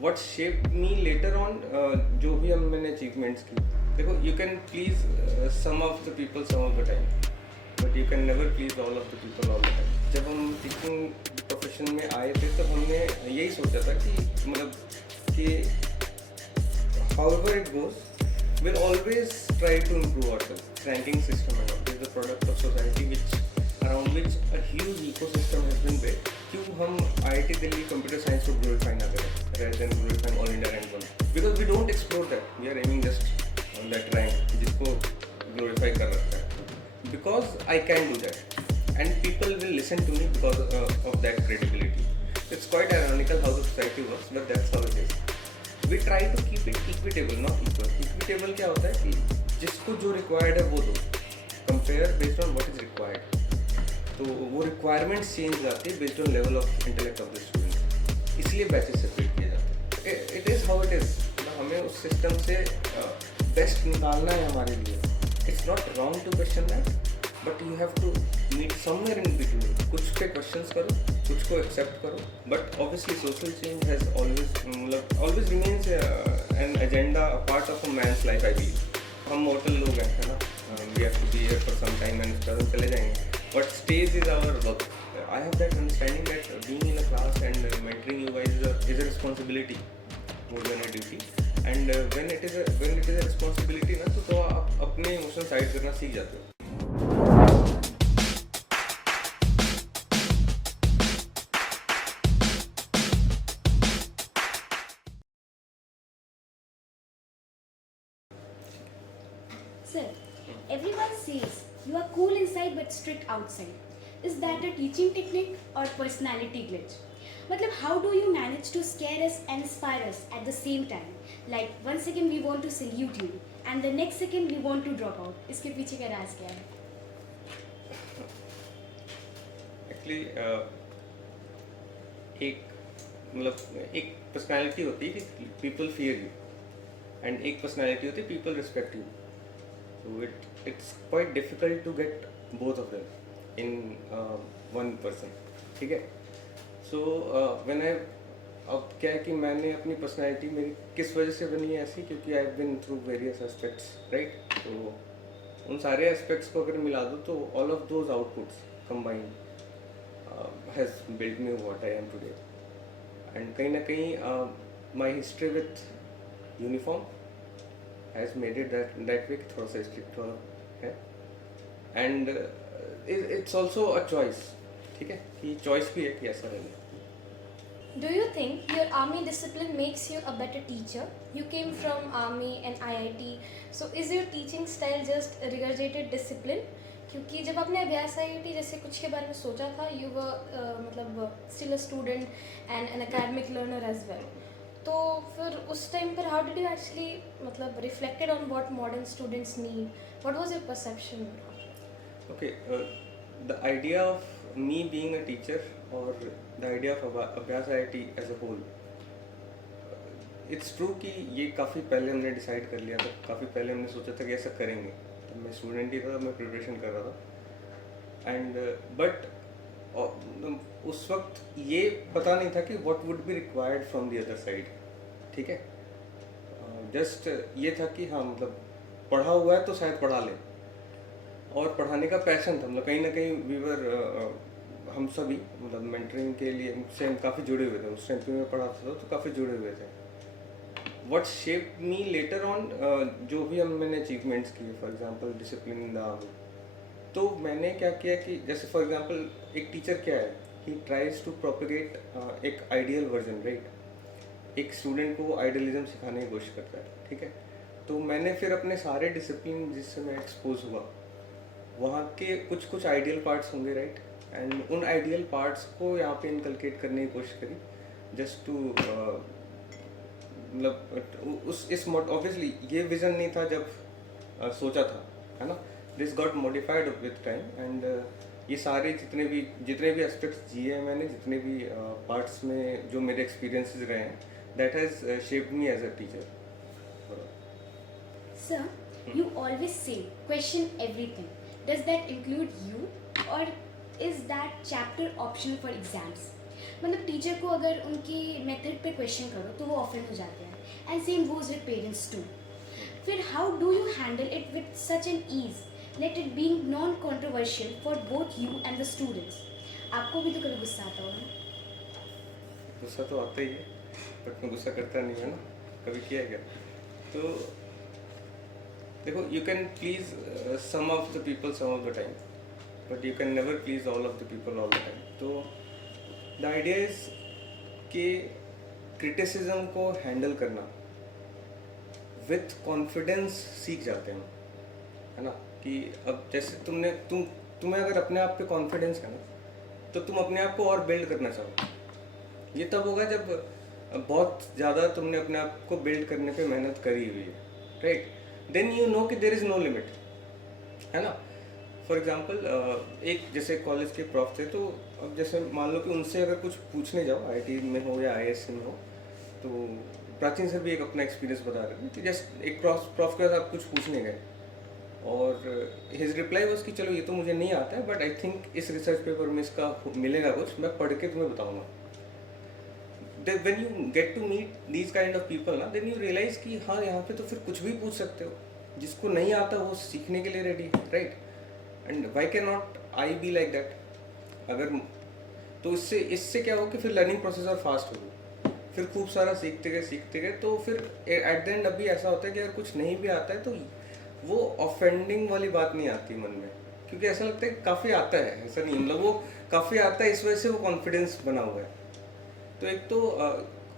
what shaped me later on, जो भी हम मैंने achievements की, देखो you can please some of the people some of the time, but you can never please all of the people all the time. जब हम teaching profession में आए थे तब हमने यही सोचा था कि मतलब कि however it goes, we'll always try to improve ourselves. Ranking system and all is the product of society around which a huge ecosystem has been built. क्यों हम IIT दिल्ली कंप्यूटर साइंस को ग्लोरीफाई ना करें rather than glorifying all India rank 1, because we don't explore that. We are aiming just on that rank जिसको glorify कर रखा है, because I can do that and people will listen to me because of that credibility. It's quite ironical how the society works, but that's how it is. We try to keep it equitable, not equal. Equitable क्या होता है कि जिसको जो required है वो दो, compare based on what is required. तो वो रिक्वायरमेंट्स चेंज जाती है based on level of intellect of the student, इसलिए बैचेस सेपरेट किए जाते हैं. It is how it is. हमें उस सिस्टम से बेस्ट निकालना है हमारे लिए. It's not wrong to question that, but you have to meet somewhere in between. कुछ पे क्वेश्चंस करो, कुछ को एक्सेप्ट करो, but obviously social change has always remains an agenda a part of a man's life. I believe हम mortal लोग हैं, है ना. We have to be here for some time and चले जाएंगे. What stays is our work. I have that understanding that being in a class and mentoring you guys is a responsibility more than a duty. And when it is a responsibility ना, तो आप अपने emotions side करना सीख जाते हो. Sir, everyone says you are cool inside but strict outside. Is that a teaching technique or personality glitch? मतलब how do you manage to scare us and inspire us at the same time? Like one second we want to salute you and the next second we want to drop out. इसके पीछे का राज क्या है? Actually एक personality होती है कि people fear you, and एक पर्सनैलिटी होती है people respect you. So it's quite difficult to get both of them in one person. ठीक है. So when I अब क्या है कि मैंने अपनी पर्सनैलिटी मेरी किस वजह से बनी है ऐसी, क्योंकि I have been through various aspects, right. तो उन सारे एस्पेक्ट्स को अगर मिला दो तो all of those outputs combined has built me what I am today. And कहीं ना कहीं my history with uniform has made it that way, थोड़ा सा स्ट्रिक्ट है. And it's also a choice. ठीक है, कि चॉइस भी है कि ऐसा रहना. Do you think your army discipline makes you a better teacher? You came from army and IIT, so is your teaching style just regurgitated discipline? क्योंकि जब आपने अभ्यास IIT जैसे कुछ के बारे में सोचा था, you were मतलब still a student and an academic learner as well. तो फिर उस टाइम पर हाउ डिड यू एक्चुअली मतलब reflected on what modern students need? What was your perception? Okay, the idea of me being a teacher or the idea of Abhyas IIT as a whole, it's true कि ये काफ़ी पहले हमने decide कर लिया था. काफ़ी पहले हमने सोचा था कि ऐसा करेंगे. तो मैं स्टूडेंट ही था, मैं प्रिपरेशन कर रहा था. एंड बट उस वक्त ये पता नहीं था कि what would be required from the other side. ठीक है. जस्ट ये था कि हाँ मतलब पढ़ा हुआ है तो शायद पढ़ा लें, और पढ़ाने का पैशन था. मतलब कहीं ना कहीं वीवर हम सभी मतलब मेंटरिंग के लिए मुझसे हम काफ़ी जुड़े हुए थे. उस टाइम पे मैं पढ़ाता था तो काफ़ी जुड़े हुए थे. What shape me later on, जो भी मैंने अचीवमेंट्स किए, for example discipline in the army. तो मैंने क्या किया कि जैसे फॉर एग्जांपल एक टीचर क्या है, ही ट्राइज टू प्रोपेगेट एक आइडियल वर्जन, राइट. एक स्टूडेंट को आइडियलिज्म सिखाने की कोशिश करता है. ठीक है. तो मैंने फिर अपने सारे डिसिप्लिन जिससे मैं एक्सपोज हुआ, वहाँ के कुछ आइडियल पार्ट्स होंगे, राइट. एंड उन आइडियल पार्ट्स को यहाँ पे इनकलकेट करने की कोशिश करी, जस्ट टू मतलब उस इस ऑब्वियसली ये विज़न नहीं था जब सोचा था, है ना. This got modified with time. And ये सारे जितने भी एस्पेक्ट्स जिए हैं मैंने, जितने भी पार्ट्स में जो मेरे एक्सपीरियंसेस रहे हैं, that has shaped me as a teacher. Sir, you always say question everything. Does that include you or is that chapter optional for exams? मतलब टीचर को अगर उनकी मेथड पे क्वेश्चन करो तो वो ऑफेंड हो जाते हैं and same goes with parents too. फिर how do you handle it with such an ease let it being non controversial for both you and the students. आपको भी तो कभी गुस्सा आता होगा ना? गुस्सा तो आता ही है, बट मैं गुस्सा करता नहीं है ना, कभी किया है क्या? तो देखो, you can please some of the people some of the time, but you can never please all of the people all the time. तो द आइडिया इज कि क्रिटिसिज्म को हैंडल करना विथ कॉन्फिडेंस सीख जाते हैं, है ना. कि अब जैसे तुम्हें अगर अपने आप पे कॉन्फिडेंस है ना, तो तुम अपने आप को और बिल्ड करना चाहो. ये तब होगा जब बहुत ज़्यादा तुमने अपने आप को बिल्ड करने पे मेहनत करी हुई है, राइट. देन यू नो कि देयर इज़ नो लिमिट, है ना. फॉर एग्जांपल एक जैसे कॉलेज के प्रॉफ थे, तो अब जैसे मान लो कि उनसे अगर कुछ पूछने जाओ, आईटी में हो या आईएससी में हो, तो प्राचीन सर भी एक अपना एक्सपीरियंस बता रहे थे कि जस्ट एक प्रॉफ के पास आप कुछ पूछने गए और हिज रिप्लाई वाज कि चलो ये तो मुझे नहीं आता है, बट आई थिंक इस रिसर्च पेपर में इसका मिलेगा कुछ, मैं पढ़ के तुम्हें बताऊंगा. When you get to meet these kind of people ना, then you realize कि हाँ, यहाँ पे तो फिर कुछ भी पूछ सकते हो, जिसको नहीं आता वो सीखने के लिए रेडी है, right. And why cannot I be like that? अगर तो इससे क्या हो कि फिर लर्निंग प्रोसेस और फास्ट होगी, फिर खूब सारा सीखते गए तो फिर एट द एंड अभी ऐसा होता है कि अगर कुछ नहीं भी आता है तो वो ऑफेंडिंग वाली बात नहीं आती मन में, क्योंकि ऐसा लगता है काफ़ी आता है. ऐसा नहीं, मतलब वो काफ़ी आता है, इस वजह से वो कॉन्फिडेंस बना हुआ है. तो एक तो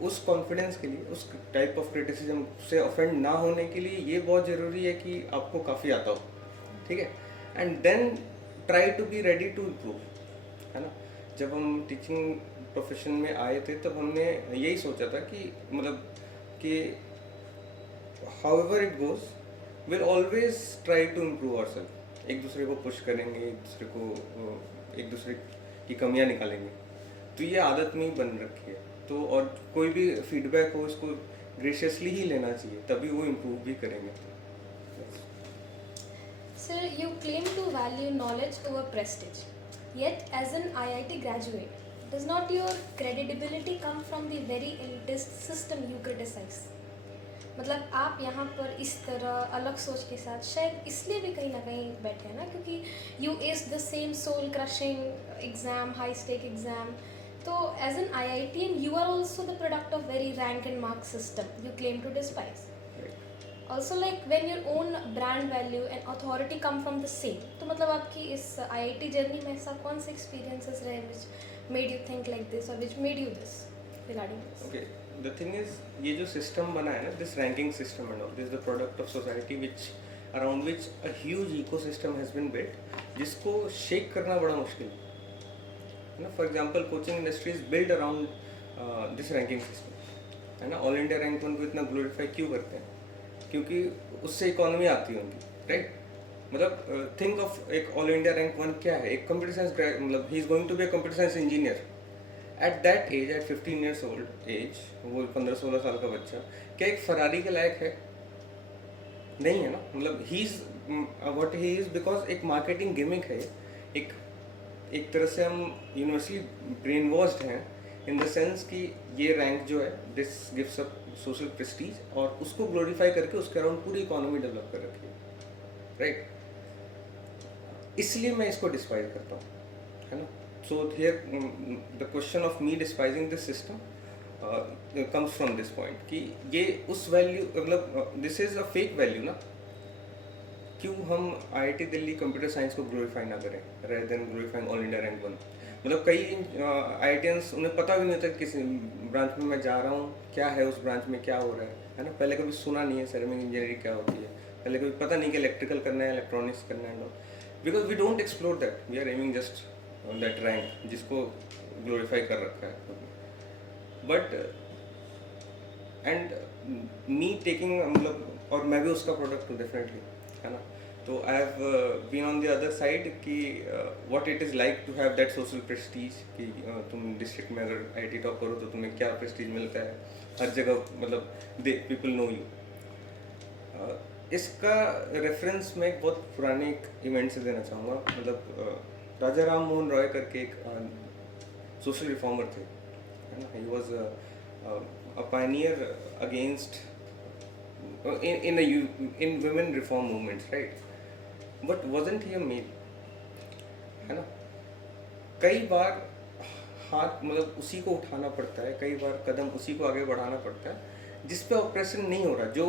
उस कॉन्फिडेंस के लिए, उस टाइप ऑफ क्रिटिसिज्म से ऑफेंड ना होने के लिए ये बहुत ज़रूरी है कि आपको काफ़ी आता हो, ठीक है. And then try to be ready to improve, है ना. जब हम टीचिंग प्रोफेशन में आए थे तब हमने यही सोचा था कि मतलब कि however it goes will always try to improve ourself. एक दूसरे को पुश करेंगे, एक दूसरे की कमियां निकालेंगे. तो ये आदत में ही बन रखी है. तो और कोई भी फीडबैक हो उसको ग्रेशियसली ही लेना चाहिए, तभी वो इम्प्रूव भी करेंगे. Sir, you claim to value knowledge over prestige. Yet, as an IIT graduate, does not your credibility come from the very elitist system you criticize? मतलब आप यहाँ पर इस तरह अलग सोच के साथ शायद इसलिए भी कहीं ना कहीं बैठे हैं ना, क्योंकि you aced the same soul crushing exam, high stake exam. तो as an IITian, you are also the product of very rank and mark system you claim to despise. Also, like when your own brand value and authority come from the same, तो मतलब आपकी इस IIT journey में ऐसा कौन से experiences रहे which made you think like this or which made you this regarding this? Okay, the thing is, ये जो सिस्टम बना है ना, this ranking system and all, this is the product of society around which a huge ecosystem has been built, जिसको shake करना बड़ा मुश्किल है ना. For example coaching industry is build around this ranking system, है ना. ऑल इंडिया रैंक 1 को इतना ग्लोरीफाई क्यों करते हैं? क्योंकि उससे इकोनॉमी आती होगी, राइट. मतलब थिंक ऑफ एक ऑल इंडिया रैंक 1 क्या है, एक कंप्यूटर साइंस, मतलब he is going to be a computer science engineer at that age, at 15 years old age, वो 15-16 साल का बच्चा क्या एक फरारी के लायक है? नहीं है ना. मतलब he is what he is because एक मार्केटिंग गिमिक है. एक तरह से हम यूनिवर्सली ब्रेन वॉश्ड हैं इन द सेंस कि ये रैंक जो है this gives a social Prestige, और उसको ग्लोरीफाई करके उसके अराउंड पूरी इकोनॉमी डेवलप कर रखी है, राइट. इसलिए मैं इसको डिस्पाइज करता हूँ, है ना. So here the question of me despising this system comes from this point कि ये उस वैल्यू, मतलब this is a fake value ना. क्यों हम IIT दिल्ली कंप्यूटर साइंस को ग्लोरीफाई ना करें rather than glorifying all India rank 1. मतलब कई IITians उन्हें पता भी नहीं होता किस ब्रांच में मैं जा रहा हूँ, क्या है उस ब्रांच में, क्या हो रहा है ना. पहले कभी सुना नहीं है सेरेमिक इंजीनियरिंग क्या होती है, पहले कभी पता नहीं कि इलेक्ट्रिकल करना है, इलेक्ट्रॉनिक्स करना है, because we don't explore that. We are aiming just that rank जिसको ग्लोरीफाई कर रखा है. बट एंड मी टेकिंग, मतलब और मैं भी उसका प्रोडक्ट हूँ डेफिनेटली, है ना. तो I have been on the other side कि what it is like to have that social prestige कि तुम डिस्ट्रिक्ट में अगर IIT टॉप करो तो तुम्हें क्या प्रेस्टीज मिलता है हर जगह, मतलब दे पीपल नो यू. इसका रेफरेंस मैं एक बहुत पुराने एक इवेंट से देना चाहूँगा. मतलब राजा राम मोहन रॉय करके एक सोशल रिफॉर्मर थे, है ना. He was a Pioneer against in women reform movements, right? But wasn't he a male, है ना. कई बार हाथ मतलब उसी को उठाना पड़ता है, कई बार कदम उसी को आगे बढ़ाना पड़ता है जिस पे ऑपरेशन नहीं हो रहा, जो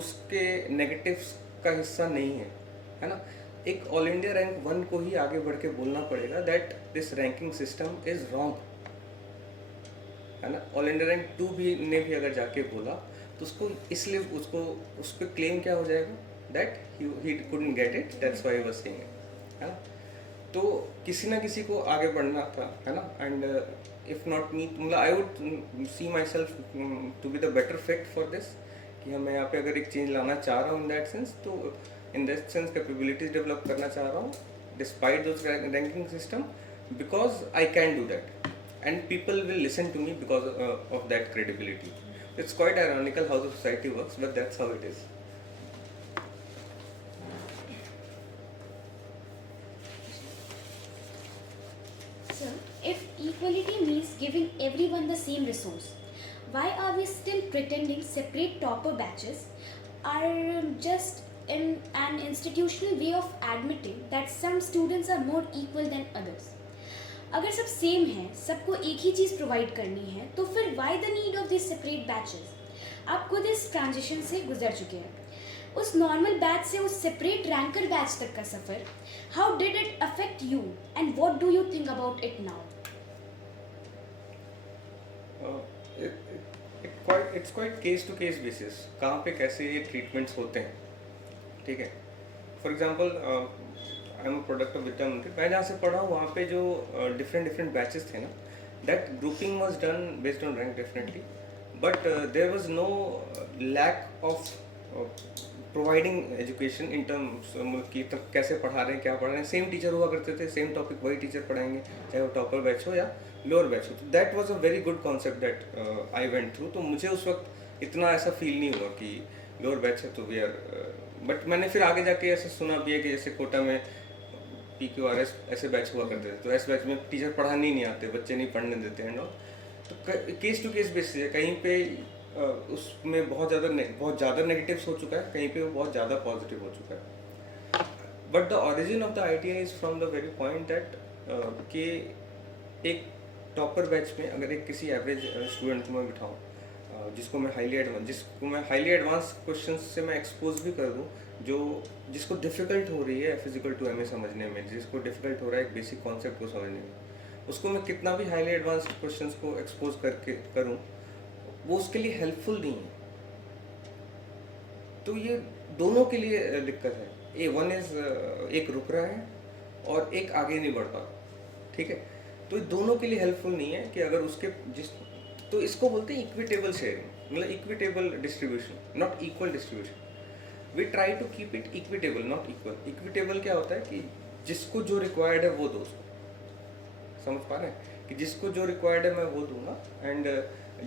उसके नेगेटिव्स का हिस्सा नहीं है ना. एक ऑल इंडिया रैंक 1 को ही आगे बढ़ के बोलना पड़ेगा that this ranking system is wrong, है ना. ऑल इंडिया रैंक 2 भी ने भी अगर जाके बोला तो उसको इसलिए उस पर क्लेम क्या हो जाएगा that he couldn't get it, that's why he was saying it, है ना. तो किसी ना किसी को आगे बढ़ना था, है ना. एंड इफ नॉट मी, मतलब I would see myself to be the better fit for this, कि मैं यहाँ पे अगर एक चेंज लाना चाह रहा हूँ इन दैट सेंस, तो in that sense capabilities develop करना चाह रहा हूँ despite those ranking system, because I can do that and people will listen to me because of that credibility. It's quite ironical how the society works, but that's how it is. Sir, if equality means giving everyone the same resource, why are we still pretending separate topper batches are just in an institutional way of admitting that some students are more equal than others? अगर सब same है, सबको एक ही चीज़ provide करनी है, तो फिर why the need of this separate batches? आप खुद इस ट्रांजिशन से गुजर चुके हैं, उस नॉर्मल बैच से उस सेपरेट रैंकर बैच तक का सफ़र. How did it affect you and what do you think about it now? It's quite case to case basis, कहाँ पे कैसे ये ट्रीटमेंट्स होते हैं, ठीक है. For example I am product of Vidya Mandir, मैं जहाँ से पढ़ा हूँ वहाँ पे जो डिफरेंट बैचेस थे ना, that grouping was done based on rank definitely, but there was no lack of providing education in terms कि कैसे पढ़ा रहे हैं, क्या पढ़ा रहे हैं. सेम टीचर हुआ करते थे, सेम टॉपिक वही टीचर पढ़ाएंगे, चाहे वो टॉपर बैच हो या लोअर बैच हो. तो that was a very good concept that I went through. तो मुझे उस वक्त इतना ऐसा फील नहीं हुआ कि लोअर बैच है तो वी आर, बट मैंने फिर आगे जाके ऐसा सुना भी है कि जैसे कोटा में PQRS ऐसे बैच हुआ करते थे, तो ऐसे बैच में टीचर पढ़ाने ही नहीं आते, बच्चे नहीं पढ़ने देते हैं और. तो केस टू केस बेसिस है, कहीं पे उसमें बहुत ज़्यादा नेगेटिव्स हो चुका है, कहीं पे वो बहुत ज़्यादा पॉजिटिव हो चुका है. But the origin of the ITI is from the very point that कि एक टॉपर बैच में अगर एक किसी एवरेज स्टूडेंट को मैं बिठाऊँ, जिसको मैं हाईली एडवांस क्वेश्चन से मैं एक्सपोज भी कर दूँ, जिसको डिफ़िकल्ट हो रही है फिजिकल टू MA समझने में, जिसको डिफ़िकल्ट हो रहा है एक बेसिक कॉन्सेप्ट को समझने में, उसको मैं कितना भी हाईली एडवांस क्वेश्चंस को एक्सपोज करके करूं, वो उसके लिए हेल्पफुल नहीं है. तो ये दोनों के लिए दिक्कत है. वन इज एक रुक रहा है और एक आगे नहीं बढ़ पा, ठीक है. तो दोनों के लिए हेल्पफुल नहीं है कि अगर उसके तो इसको बोलते हैं इक्विटेबल शेयरिंग, मतलब equitable distribution, not equal distribution. We try to keep it equitable, not equal. Equitable क्या होता है कि जिसको जो रिक्वायर्ड है वो दो, समझ पा रहे हैं कि जिसको जो रिक्वायर्ड है मैं वो दूंगा, एंड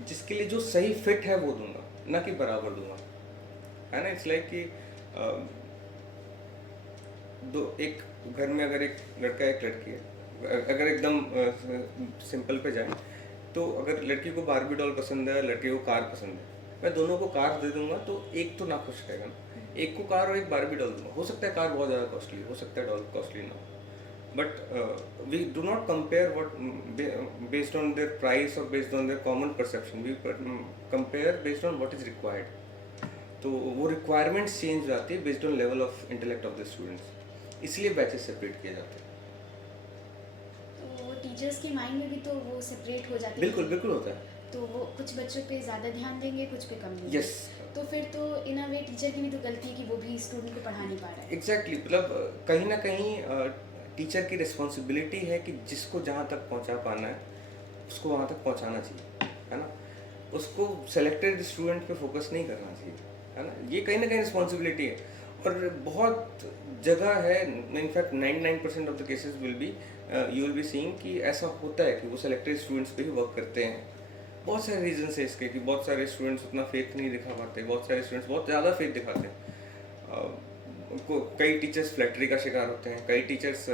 जिसके लिए जो सही फिट है वो दूंगा, ना कि बराबर दूंगा, है ना. इट्स लाइक कि एक घर में अगर एक लड़का एक लड़की है, अगर एकदम सिंपल पे जाए तो अगर लड़की को बारबी डॉल पसंद है, लड़के को कार पसंद है, मैं दोनों को कार दे दूंगा तो एक तो ना खुश रहेगा ना. एक को कार और एक बारबी डॉल दूंगा, हो सकता है कार बहुत ज़्यादा कॉस्टली हो सकता है डॉल कॉस्टली ना हो, but we do not compare what based on their price or based on their common perception. We compare based on what is required. तो वो requirements change जाती है based on level of intellect of the students. इसलिए batches separate किए जाते हैं. तो teachers के माइंड में भी तो वो सेपरेट हो जाते बिल्कुल बिल्कुल होता है. तो वो कुछ बच्चों पे ज़्यादा ध्यान देंगे, कुछ पे कम देंगे. Yes. तो फिर तो इन अ वे टीचर की भी तो गलती है कि वो भी स्टूडेंट को पढ़ा नहीं पा रहा है. Exactly. मतलब कहीं ना कहीं टीचर की रिस्पॉन्सिबिलिटी है कि जिसको जहाँ तक पहुँचा पाना है उसको वहाँ तक पहुँचाना चाहिए, है ना. उसको सेलेक्टेड स्टूडेंट पे फोकस नहीं करना चाहिए, है ना. ये कहीं ना कहीं रिस्पॉन्सिबिलिटी है. और बहुत जगह है, in fact 99% of the cases will be you will be seeing कि ऐसा होता है कि वो सेलेक्टेड स्टूडेंट्स पे ही वर्क करते हैं. बहुत सारे रीजन है इसके कि बहुत सारे स्टूडेंट्स उतना फेथ नहीं दिखा पाते, बहुत सारे स्टूडेंट्स बहुत ज़्यादा फेथ दिखाते हैं. कई टीचर्स फ्लैटरी का शिकार होते हैं, कई टीचर्स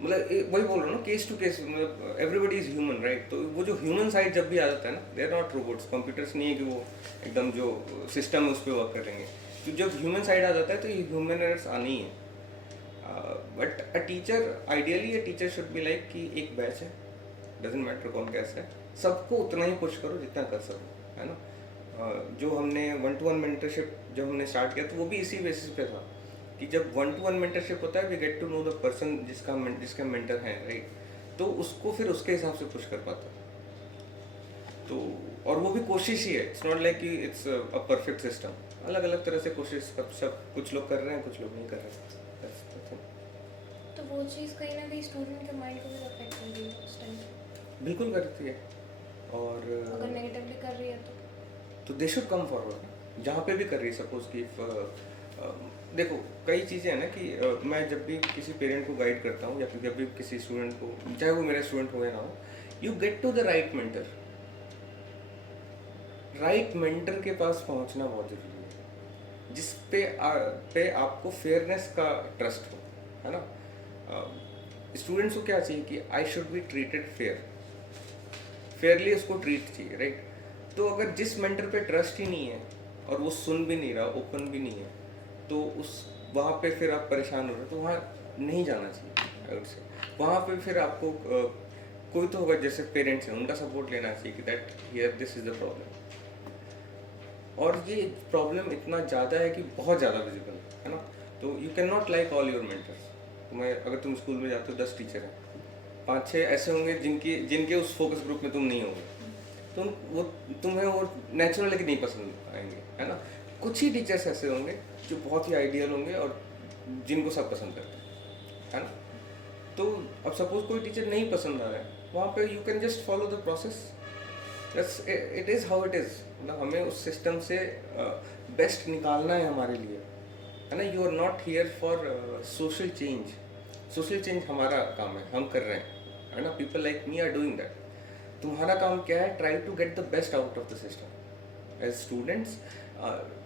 वही बोल रहा हूँ ना, केस टू केस, मतलब एवरीबडी इज ह्यूमन राइट। तो वो जो ह्यूमन साइड जब भी आ जाता है ना, they are not robots, computers नहीं है कि वो एकदम जो सिस्टम है उस पर वर्क करेंगे। तो जब ह्यूमन साइड आ जाता है तो ये ह्यूमन एरर्स आनी है। But a teacher, ideally a teacher should be like कि एक बैच है, डजेंट मैटर कौन कैसा है, सबको उतना ही पुश करो जितना कर सको, है ना। जो हमने 1-to-1 मेंटरशिप जब हमने स्टार्ट किया तो वो भी इसी बेसिस पे था कि जब 1-to-1 मेंटरशिप होता है we get to know the person जिसका मेंटर है राइट, तो उसको फिर उसके हिसाब से पुश कर पाता। तो और वो भी कोशिश ही है, इट्स नॉट लाइक कि इट्स अ परफेक्ट सिस्टम, अलग अलग तरह से कोशिश सब कुछ लोग कर रहे हैं, कुछ लोग नहीं कर रहे हैं। That's the thing. तो वो चीज़ कहीं ना कहीं स्टूडेंट के माइंड को भी अफेक्ट कर रही है उस टाइम, बिल्कुल करती है। और अगर नेगेटिवली कर रही है तो दे शुड कम फॉरवर्ड, जहाँ पे भी कर रही है। सपोज कि देखो कई चीज़ें हैं ना कि मैं जब भी किसी पेरेंट को गाइड करता हूँ या फिर जब भी किसी स्टूडेंट को, चाहे वो मेरा स्टूडेंट हो या ना हो, you get to the right mentor. Right mentor के पास पहुँचना बहुत ज़रूरी है, जिस पे आपको फेयरनेस का ट्रस्ट हो, है ना। स्टूडेंट्स को क्या चाहिए कि I should be treated Fairlie, उसको ट्रीट चाहिए राइट। तो अगर जिस मेंटर पे ट्रस्ट ही नहीं है और वो सुन भी नहीं रहा, ओपन भी नहीं है, तो उस वहाँ पे फिर आप परेशान हो रहे हो, तो वहाँ नहीं जाना चाहिए। अगर से वहाँ पे फिर आपको कोई तो होगा, जैसे पेरेंट्स हैं उनका सपोर्ट लेना चाहिए कि that here this is the problem. और ये प्रॉब्लम इतना ज़्यादा है कि बहुत ज़्यादा विजिबल है ना। तो you can not like all your mentors. तुम्हें अगर तुम स्कूल में जाते हो 10 टीचर हैं, 5-6 ऐसे होंगे जिनके उस फोकस ग्रुप में तुम नहीं होगे, तो वो तुम्हें वो नेचुरल कि नहीं पसंद आएंगे, है ना। कुछ ही टीचर्स ऐसे होंगे जो बहुत ही आइडियल होंगे और जिनको सब पसंद करते हैं, है ना। तो अब सपोज कोई टीचर नहीं पसंद आ रहा है, वहाँ पे you can just follow the process, it is how it is. मतलब हमें उस सिस्टम से बेस्ट निकालना है हमारे लिए, है ना। You are not here for social change. Social change हमारा काम है, हम कर रहे हैं, है ना। People like me are doing that. तुम्हारा काम क्या है? Try to get the best out of the system as students.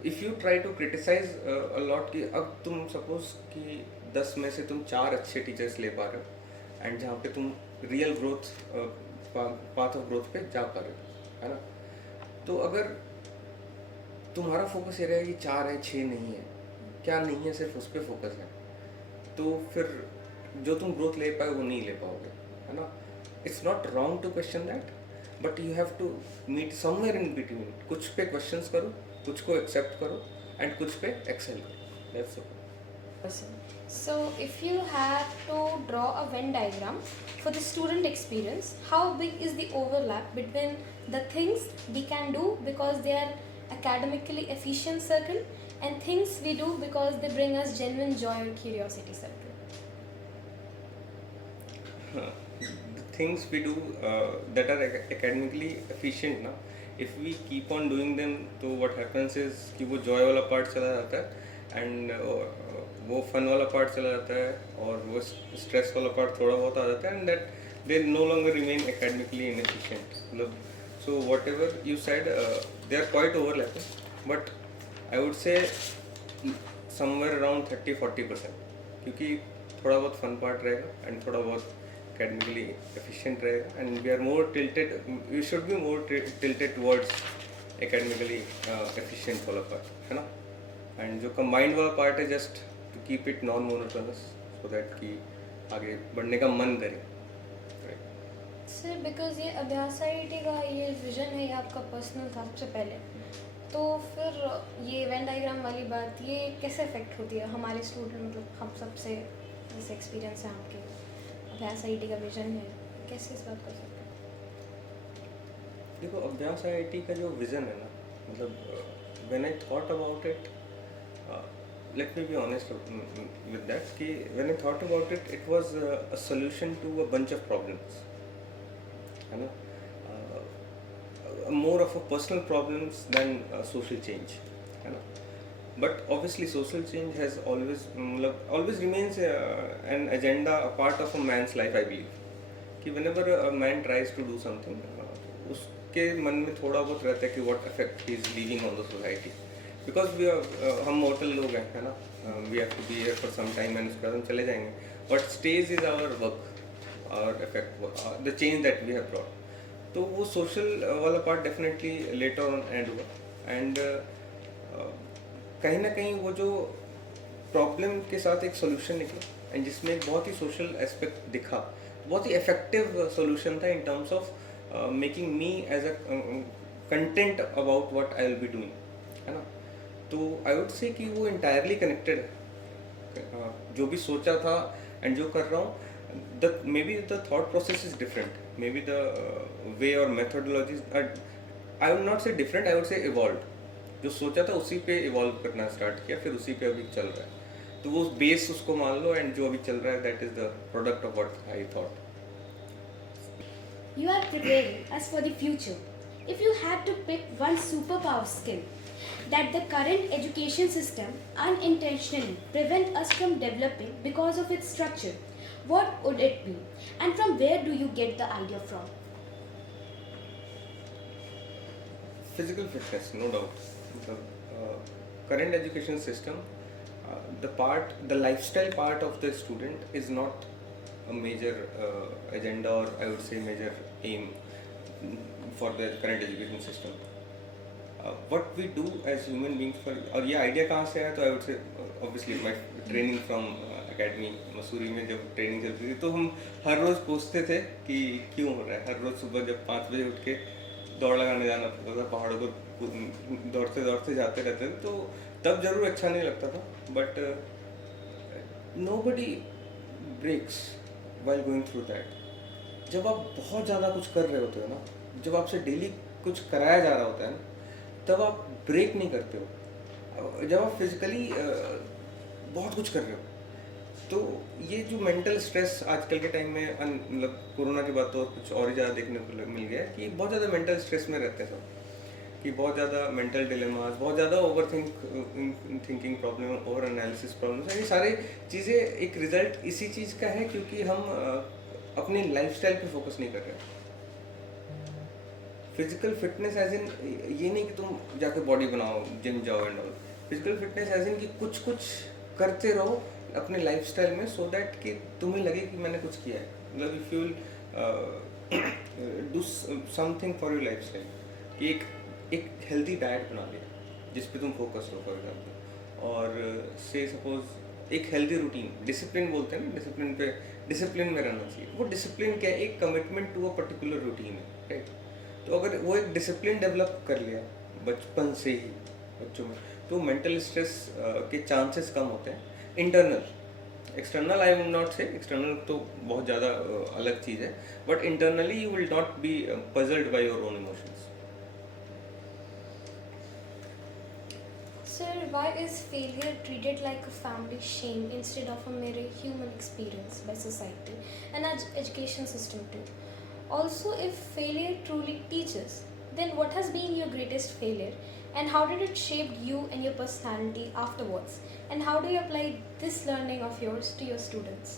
If you try to criticize a lot कि अब तुम सपोज कि 10 में से तुम 4 अच्छे टीचर्स ले पा रहे हो एंड जहाँ पे तुम real growth path of growth पे जा पा रहे हो, है ना। तो अगर तुम्हारा फोकस ये रहेगा कि 4 है 6 नहीं है, क्या नहीं है, सिर्फ उस पर फोकस है, तो फिर जो तुम ग्रोथ ले पाए वो नहीं ले पाओगे, है ना। It's not wrong to question that, but you have to meet somewhere in between. कुछ पे क्वेश्चंस करो, कुछ को एक्सेप्ट करो एंड कुछ पे एक्सेल करो। That's all. So, if you had to draw a Venn diagram for the student experience, how big is the overlap between the things we can do because they are academically efficient circle and things we do because they bring us genuine joy or curiosity circle? The things we do that are academically efficient ना, if we keep on doing them, तो what happens is कि वो joy वाला part चला जाता है and वो fun वाला पार्ट चला जाता है और वो स्ट्रेस वाला पार्ट थोड़ा बहुत आ जाता है and that they no longer remain academically inefficient. मतलब so whatever you said they are quite overlapping, but I would say somewhere around 30-40%, क्योंकि थोड़ा बहुत फन पार्ट रहेगा एंड थोड़ा बहुत एकेडमिकली एफिशिएंट रहेगा and we are more tilted, we should be more tilted towards academically efficient वाला part, है ना। एंड जो कंबाइंड वाला पार्ट है just to keep it non monotonous so that कि आगे बढ़ने का मन करे। सर बिकॉज ये अभ्यास आईआईटी का ये विजन है, ये आपका पर्सनल था सबसे पहले, तो फिर ये वेन डायग्राम वाली बात ये कैसे अफेक्ट होती है हमारे स्टूडेंट, मतलब हम सबसे जैसे एक्सपीरियंस है आपके, अभ्यास आईआईटी का विजन है, कैसे इस बात कर सकते हैं? देखो अभ्यास आईआईटी का जो विजन है ना, मतलब when I thought about it, let me be honest with that कि when I thought about it, it was a solution to a bunch of problems, है ना, more of a personal problems than social change, है ना. But obviously social change has always remains an agenda, a part of a man's life, I believe कि whenever a man tries to do something, उसके मन में थोड़ा बहुत रहता है कि what effect he is leaving on the society. Because we हम मॉर्टल लोग हैं, है ना, we have to be here for some time and उसके बाद हम चले जाएंगे, but stage is our work, और effect the change that we have brought. तो वो सोशल वाला part definitely later on end हुआ. एंड कहीं ना कहीं वो जो प्रॉब्लम के साथ एक सोल्यूशन निकला एंड जिसमें एक बहुत ही सोशल एस्पेक्ट दिखा, बहुत ही इफेक्टिव सोल्यूशन था in terms of making me as a content about what I will be doing, है ना. तो आई वुड से कि वो इंटायरली कनेक्टेड है. जो भी सोचा था एंड जो कर रहा हूँ, may be the thought process is different, may be the way और मेथोडोलॉजी, आई वुड नॉट से डिफरेंट, आई वुड से इवॉल्व. जो सोचा था उसी पे इवॉल्व करना स्टार्ट किया, फिर उसी पे अभी चल रहा है. तो वो बेस उसको मान लो एंड जो अभी चल रहा है that is the product of what I thought. You are preparing us for the future. If you had to pick one superpower skill that the current education system unintentionally prevent us from developing because of its structure, what would it be? And from where do you get the idea from? Physical fitness, no doubt. The current education system, the lifestyle part of the student is not a major agenda, or I would say major aim for the current education system. What we do as human beings, और ये idea कहाँ से आया, तो I would say obviously my training from academy Mussoorie में जब training चलती थी तो हम हर रोज़ पूछते थे कि क्यों हो रहा है. हर रोज़ सुबह जब 5 बजे उठ के दौड़ लगाने जाना पड़ता था, पहाड़ों को दौड़ते दौड़ते जाते रहते थे, तो तब ज़रूर अच्छा नहीं लगता था. But nobody breaks while going through that. जब आप बहुत ज़्यादा कुछ कर रहे होते हो ना, जब आपसे डेली कुछ कराया जा रहा होता है ना, तब आप ब्रेक नहीं करते हो. जब आप फिजिकली बहुत कुछ कर रहे हो, तो ये जो मेंटल स्ट्रेस आजकल के टाइम में मतलब कोरोना के बाद तो कुछ और ही ज़्यादा देखने को मिल गया है कि बहुत ज़्यादा मेंटल स्ट्रेस में रहते हैं सब, कि बहुत ज़्यादा मेंटल डिलेमास, बहुत ज़्यादा over thinking problem, over analysis problem, ये सारी चीज़ें एक रिजल्ट इसी चीज़ का है क्योंकि हम अपनी लाइफस्टाइल पे फोकस नहीं कर रहे. फिजिकल फिटनेस एज इन ये नहीं कि तुम जाके बॉडी बनाओ, जिम जाओ and all. Physical fitness as in कि कुछ करते रहो अपने लाइफस्टाइल में, सो दैट कि तुम्हें लगे कि मैंने कुछ किया है. मतलब if you do something for your lifestyle, कि एक हेल्दी डाइट बना लिया जिस पे तुम फोकस हो फॉर एग्जाम्पल, और से सपोज एक हेल्दी रूटीन, डिसिप्लिन बोलते हैं ना, डिसिप्लिन में रहना चाहिए. वो डिसिप्लिन क्या है, एक commitment to a particular routine है, राइट. तो अगर वो एक डिसिप्लिन डेवलप कर लिया बचपन से ही बच्चों में, तो मेंटल स्ट्रेस के चांसेस कम होते हैं. Internal, external I will not से, एक्सटर्नल तो बहुत ज़्यादा अलग चीज़ है, but internally you will not be puzzled by your own emotions. Sir, why is failure treated like a family shame instead of a mere human experience by society and education system too? Also, if failure truly teaches, then what has been your greatest failure and how did it shape you and your personality afterwards? And how do you apply this learning of yours to your students?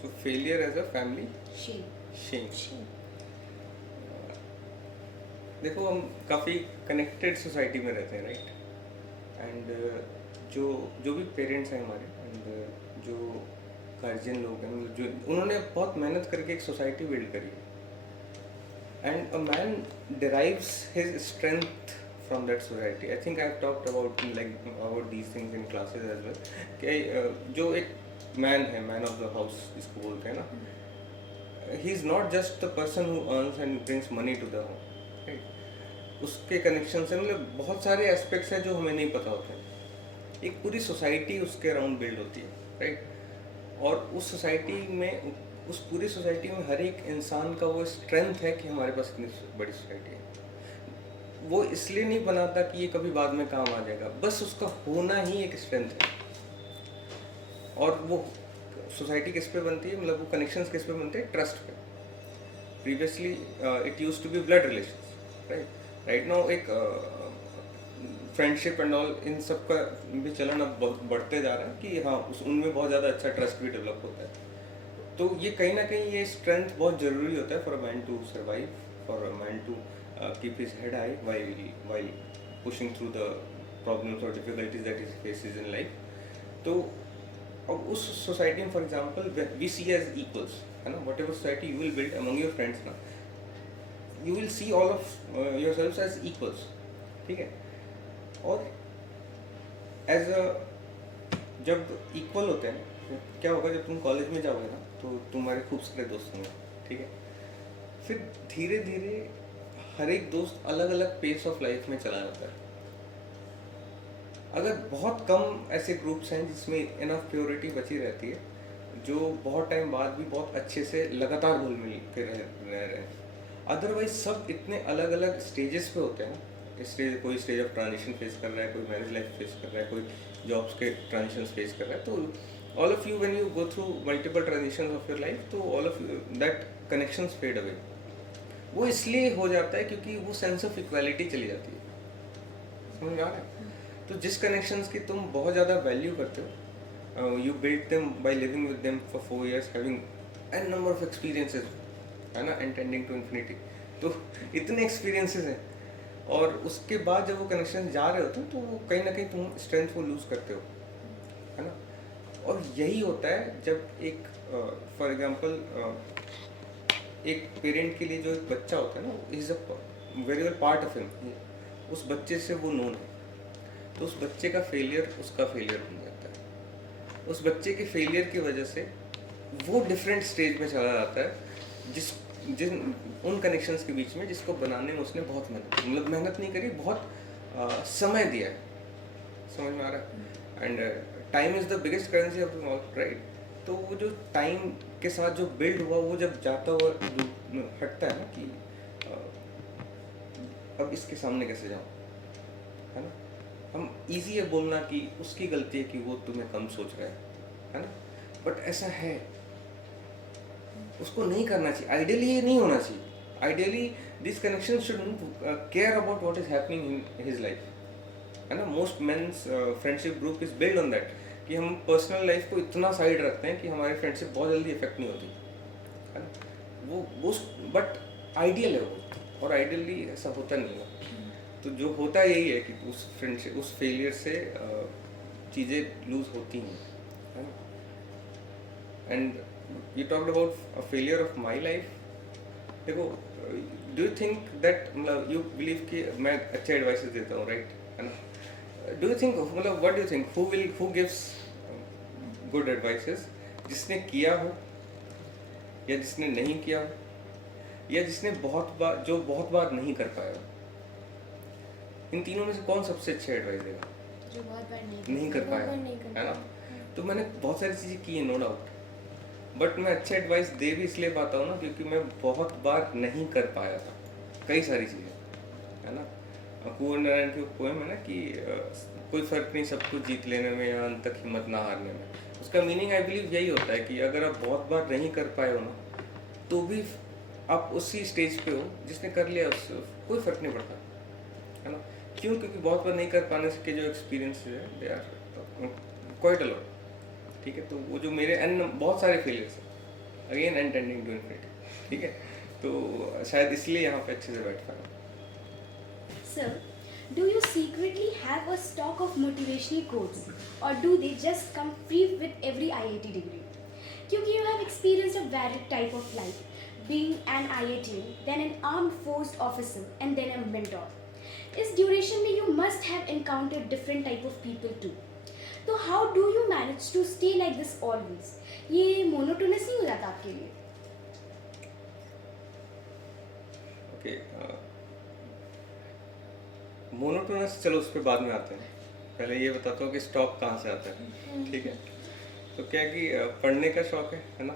So failure as a family Shame. shame. देखो हम काफ़ी connected society में रहते हैं, right. And जो भी parents हैं हमारे, एंड जो गार्जियन लोग हैं, जो उन्होंने बहुत मेहनत करके एक सोसाइटी बिल्ड करी है, and a man derives his strength from that society. I think I have talked about these things in classes as well, कि जो एक मैन है, मैन ऑफ द हाउस जिसको बोलते हैं ना, he is not just the person who earns and brings money to the home, right. उसके connection से मतलब बहुत सारे एस्पेक्ट्स हैं जो हमें नहीं पता होते हैं. एक पूरी सोसाइटी उसके अराउंड बिल्ड होती है, राइट. और उस सोसाइटी में, उस पूरी सोसाइटी में हर एक इंसान का वो स्ट्रेंथ है कि हमारे पास इतनी बड़ी सोसाइटी है. वो इसलिए नहीं बनाता कि ये कभी बाद में काम आ जाएगा, बस उसका होना ही एक स्ट्रेंथ है. और वो सोसाइटी किस पे बनती है, मतलब वो कनेक्शंस किस पे बनते हैं, ट्रस्ट पे. Previously it used to be blood relations, right. Right now एक फ्रेंडशिप एंड ऑल, इन सब का भी चलन अब बहुत बढ़ते जा रहा है कि हाँ, उनमें बहुत ज़्यादा अच्छा ट्रस्ट भी डेवलप होता है. तो ये कहीं ना कहीं ये स्ट्रेंथ बहुत ज़रूरी होता है for a man to survive, for a man to keep his head high while pushing through the problems or difficulties that he faces in life. तो अब उस सोसाइटी में for example we see as equals, है ना, whatever society you will build among your friends ना, you will see all of yourself as equals, ठीक है। और एज अ जब इक्वल होते हैं तो क्या होगा, जब तुम कॉलेज में जाओगे ना तो तुम्हारे खूब सारे दोस्त होंगे, ठीक है। फिर धीरे धीरे हर एक दोस्त अलग अलग पेस ऑफ लाइफ में चला जाता है। अगर बहुत कम ऐसे ग्रुप्स हैं जिसमें इनफ प्योरिटी बची रहती है, जो बहुत टाइम बाद भी बहुत अच्छे से लगातार घुल मिल के रह रहे हैं। अदरवाइज सब इतने अलग अलग स्टेजेस पे होते हैं ना, कोई स्टेज ऑफ ट्रांजिशन फेस कर रहा है, कोई मैरिज लाइफ फेस कर रहा है, कोई जॉब्स के ट्रांजिशन फेस कर रहा है। तो all of you when you go through multiple transitions of your life, तो all of you that connections fade away. वो इसलिए हो जाता है क्योंकि वो सेंस ऑफ इक्वालिटी चली जाती है, समझ में आ रहा है। तो जिस कनेक्शंस की तुम बहुत ज़्यादा वैल्यू करते हो, you build them by living with them for 4 years, having an number of experiences, है ना, एंड टेंडिंग टू इन्फिनिटी। तो इतने एक्सपीरियंसेस हैं, और उसके बाद जब वो कनेक्शन जा रहे होते हैं तो वो कहीं ना कहीं तुम स्ट्रेंथ को लूज़ करते हो, है ना। और यही होता है जब एक फॉर एग्जांपल एक पेरेंट के लिए जो एक बच्चा होता है ना, is a very well part of him, उस बच्चे से वो नोन है, तो उस बच्चे का फेलियर उसका फेलियर बन जाता है। उस बच्चे के फेलियर की वजह से वो डिफरेंट स्टेज में चला जाता है, जिन उन कनेक्शंस के बीच में जिसको बनाने में उसने बहुत मेहनत नहीं करी, बहुत समय दिया है, समझ में आ रहा है। And time is the biggest currency of all, right. तो वो जो टाइम के साथ जो बिल्ड हुआ, वो जब जाता हुआ हटता है ना कि अब इसके सामने कैसे जाऊँ, है ना। हम इजी है बोलना कि उसकी गलती है कि वो तुम्हें कम सोच रहा है ना, बट ऐसा है, उसको नहीं करना चाहिए। आइडियली ये नहीं होना चाहिए। Ideally this connection should care about what is happening in his life, है ना। Most men's friendship group is build on that, कि हम पर्सनल लाइफ को इतना साइड रखते हैं कि हमारी फ्रेंडशिप बहुत जल्दी इफेक्ट नहीं होती, है ना। वो बट आइडियल है वो, और आइडियली ऐसा होता नहीं है। तो जो होता यही है कि उस फ्रेंडशिप, उस फेलियर से चीज़ें लूज होती हैं, है ना। And you talked about a failure of my life. देखो, डू यू थिंक दैट, मतलब यू बिलीव कि मैं अच्छे एडवाइसेस देता हूँ, राइट, है ना। डू यू थिंक, मतलब what do you think, who gives good advices, जिसने किया हो या जिसने नहीं किया हो, या जिसने बहुत बार नहीं कर पाया हो? इन तीनों में से कौन सबसे अच्छे एडवाइस देगा? जो बहुत बार नहीं कर पाया, है ना। तो मैंने बहुत सारी चीज़ें की है, नो डाउट, बट मैं अच्छे एडवाइस दे भी इसलिए पाता हूँ ना, क्योंकि मैं बहुत बार नहीं कर पाया था कई सारी चीज़ें, है ना। कुंवर नारायण की पोएम है ना कि कोई फ़र्क नहीं सब कुछ जीत लेने में या अंत तक हिम्मत ना हारने में। उसका मीनिंग आई बिलीव यही होता है कि अगर आप बहुत बार नहीं कर पाए हो ना, तो भी आप उसी स्टेज पे हो जिसने कर लिया, उससे कोई फ़र्क नहीं पड़ता, है ना। क्यों? क्योंकि बहुत बार नहीं कर पाने के जो एक्सपीरियंस है, they are quite a lot, ठीक है। तो वो जो मेरे बहुत सारे फेलियर्स हैं, again and tending to infinity, ठीक है। तो शायद इसलिए यहाँ पे अच्छे से बैठ पाया। Sir, do you secretly have a stock of motivational quotes, or do they just come free with every IIT degree? क्योंकि you have experienced a varied type of life, being an IITian, then an armed force officer, and then a mentor. इस duration में you must have encountered different type of people too. तो how do you manage to stay like this always? ये monotonous नहीं हो जाता आपके लिए? Okay, monotonous, चलो उस पर बाद में आते हैं। पहले ये बताता हूँ कि स्टॉक कहाँ से आता है, ठीक है। तो क्या कि पढ़ने का शौक है ना,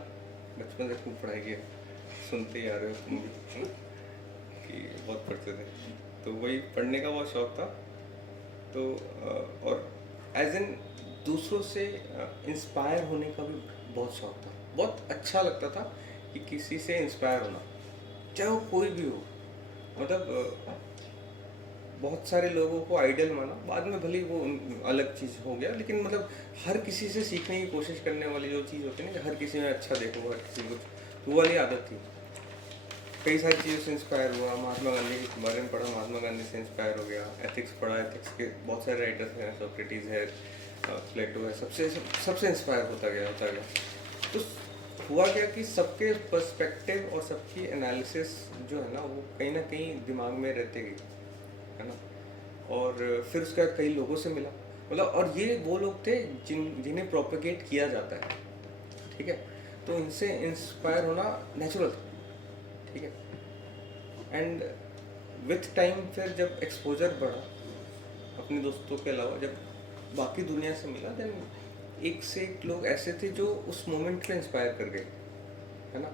बचपन से खूब पढ़ाई किया, सुनते ही आ रहे हो तुम भी, है ना, कि बहुत पढ़ते थे। तो वही पढ़ने का बहुत शौक था। तो और एज इन दूसरों से इंस्पायर होने का भी बहुत शौक था। बहुत अच्छा लगता था कि किसी से इंस्पायर होना, चाहे वो कोई भी हो। मतलब बहुत सारे लोगों को आइडियल माना, बाद में भले वो अलग चीज़ हो गया, लेकिन मतलब हर किसी से सीखने की कोशिश करने वाली जो चीज़ होती है ना, कि हर किसी में अच्छा देखो, हर किसी को, वो वाली आदत थी। कई सारी चीज़ों से इंस्पायर हुआ। महात्मा गांधी के बारे में पढ़ा, महात्मा गांधी से इंस्पायर हो गया। एथिक्स पढ़ा, एथिक्स के बहुत सारे राइटर्स हैं, सोक्रेटिस है, प्लेटो है, सबसे इंस्पायर होता गया। तो हुआ क्या कि सबके पर्सपेक्टिव और सबकी एनालिसिस जो है ना वो कहीं ना कहीं दिमाग में रहते गए, है ना। और फिर उसके बाद कई लोगों से मिला, मतलब, और ये वो लोग थे जिन्हें प्रोपेगेट किया जाता है, ठीक है। तो इनसे इंस्पायर होना नेचुरल था, ठीक है। एंड विथ टाइम फिर जब एक्सपोजर बढ़ा अपने दोस्तों के अलावा, जब बाकी दुनिया से मिला, देन एक से एक लोग ऐसे थे जो उस मोमेंट में इंस्पायर कर गए, है ना।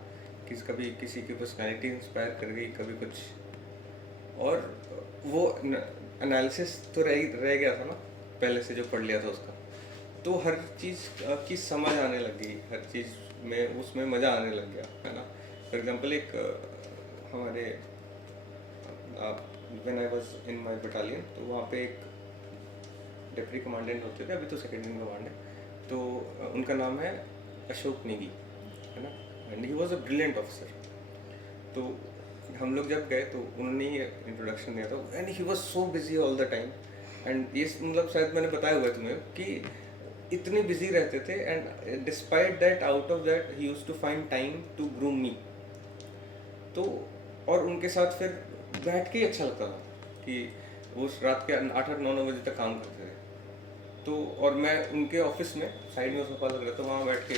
कभी किसी की पर्सनालिटी इंस्पायर कर गई, कभी कुछ, और वो एनालिसिस तो रह गया था ना पहले से जो पढ़ लिया था उसका, तो हर चीज़ की समझ आने लग गई, हर चीज़ में उसमें मज़ा आने लग गया, है ना। फॉर एग्जांपल एक हमारे when I was in my battalion, तो वहाँ पे एक डिप्टी कमांडेंट होते थे, अभी तो सेकेंड इन कमांड है, तो उनका नाम है अशोक नेगी, है ना। And he was a brilliant officer. तो हम लोग जब गए तो उन्होंने ही इंट्रोडक्शन दिया था, and he was so busy all the time. And ये मतलब शायद मैंने बताया हुआ है तुम्हें कि इतने बिजी रहते थे, and despite that, out of that, he used to find time to groom me. तो और उनके साथ फिर बैठ के ही अच्छा लगता था कि वो रात के 8-9 बजे तक काम करते थे। तो और मैं उनके ऑफिस में साइड में सोफा लग रहा था, वहाँ बैठ के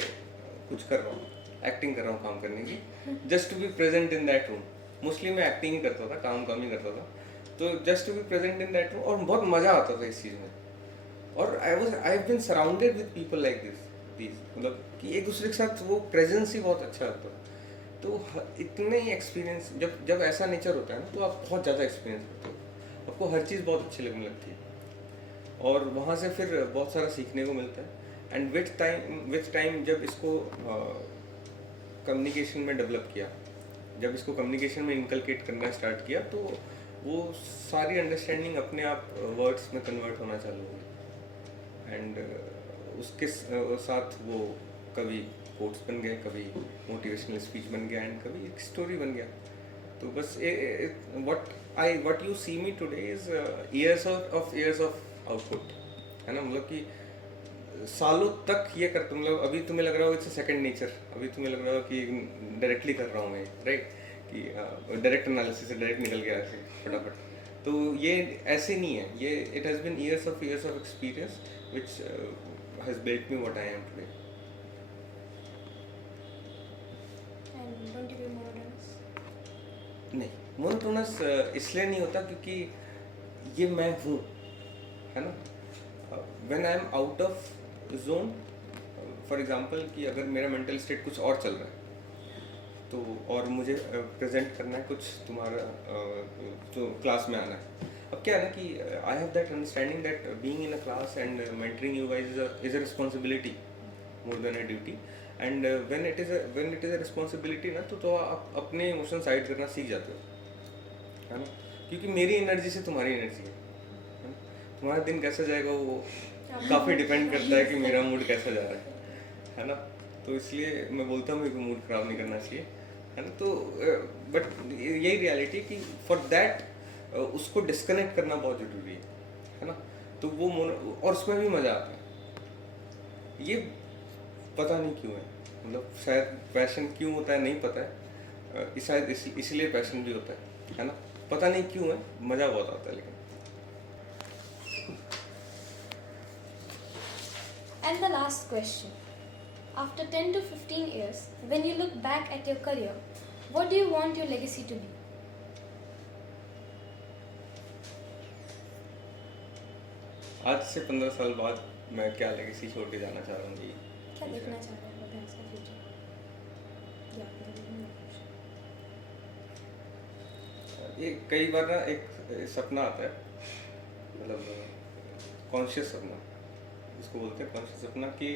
कुछ कर रहा हूँ, एक्टिंग कर रहा हूँ काम करने की, just to be present in that room. Mostly मैं एक्टिंग ही करता था, काम कम ही करता था, तो just to be present in that room, और बहुत मज़ा आता था इस चीज़ में। और I have been surrounded with people like this, मतलब कि एक दूसरे के साथ वो प्रेजेंस ही बहुत अच्छा लगता है। तो इतने ही एक्सपीरियंस, जब ऐसा नेचर होता है ना, तो आप बहुत ज़्यादा एक्सपीरियंस करते हो, आपको हर चीज़ बहुत अच्छी लगने लगती है, और वहाँ से फिर बहुत सारा सीखने को मिलता है। एंड विथ टाइम जब इसको कम्युनिकेशन में डेवलप किया, जब इसको कम्युनिकेशन में इनकलकेट करना स्टार्ट किया, तो वो सारी अंडरस्टैंडिंग अपने आप वर्ड्स में कन्वर्ट होना चालू हुई। एंड उसके साथ वो कभी कोट्स बन गए, कभी मोटिवेशनल स्पीच बन गया, एंड कभी एक स्टोरी बन गया। तो बस what you see me today is years of output, है ना। मतलब कि सालों तक ये करता, मतलब अभी तुम्हें लग रहा हो इट्स सेकंड नेचर, अभी तुम्हें लग रहा हो कि डायरेक्टली कर रहा हूँ मैं, राइट, कि डायरेक्ट एनालिसिस से डायरेक्ट निकल गया ऐसे फटाफट। तो ये ऐसे नहीं है, ये it has been years of experience which has built me what I am today. And don't you feel monotonous? नहीं, मोनोटोनस इसलिए नहीं होता क्योंकि ये मैं हूँ, है ना। When I am out of zone, for example कि अगर मेरा मेंटल स्टेट कुछ और चल रहा है, तो और मुझे प्रेजेंट करना है कुछ तुम्हारा जो क्लास में आना है। अब क्या है ना कि I have that understanding that being in a class and mentoring you guys is a responsibility more than a duty. And when it is a responsibility ना, तो आप अपने इमोशन साइड करना सीख जाते हो, है ना। क्योंकि मेरी एनर्जी से तुम्हारी एनर्जी है ना? तुम्हारा दिन कैसा जाएगा वो काफ़ी डिपेंड करता है कि मेरा मूड कैसा जा रहा है ना। तो इसलिए मैं बोलता हूँ कि मूड ख़राब नहीं करना चाहिए, है ना। तो बट यही रियलिटी कि फॉर दैट उसको डिस्कनेक्ट करना बहुत ज़रूरी है ना। तो वो और उसमें भी मज़ा आता है। ये पता नहीं क्यों है, मतलब शायद पैशन क्यों होता है नहीं पता है, शायद इसलिए पैशन भी होता है ना। पता नहीं क्यों है, मज़ा बहुत आता है। लेकिन And the last question. After 10 to 15 years, when you look back at your career, what do you want your legacy to be? आज से 15 साल बाद मैं क्या लेगेसी छोड़ के जाना चाह रहा हूँ जी। क्या देखना चाह रहे हो अपने इसका फ्यूचर? ये कई बार ना एक सपना आता है, मतलब कॉन्शियस सपना इसको बोलते हैं, कॉन्शियस सपना, कि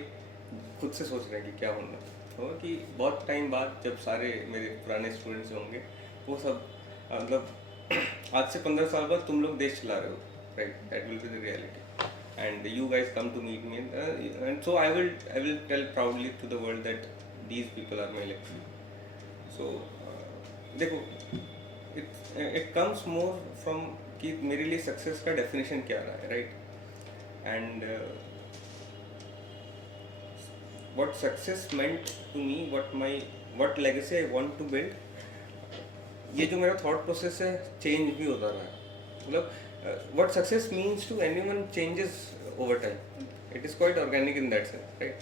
खुद से सोच रहे हैं कि क्या होना होगा, कि बहुत टाइम बाद जब सारे मेरे पुराने स्टूडेंट्स होंगे वो सब मतलब आज से 15 साल बाद तुम लोग देश चला रहे हो, right, that will be the reality, and you guys come to meet me, and so I will tell proudly to the world that these people are my legacy. So देखो it comes more from कि मेरे लिए success का definition क्या रहा है, right. And what success meant to me, what legacy I want to build, ये जो मेरा thought process है change भी होता रहा है. मतलब what success means to anyone changes over time. It is quite organic in that sense, right?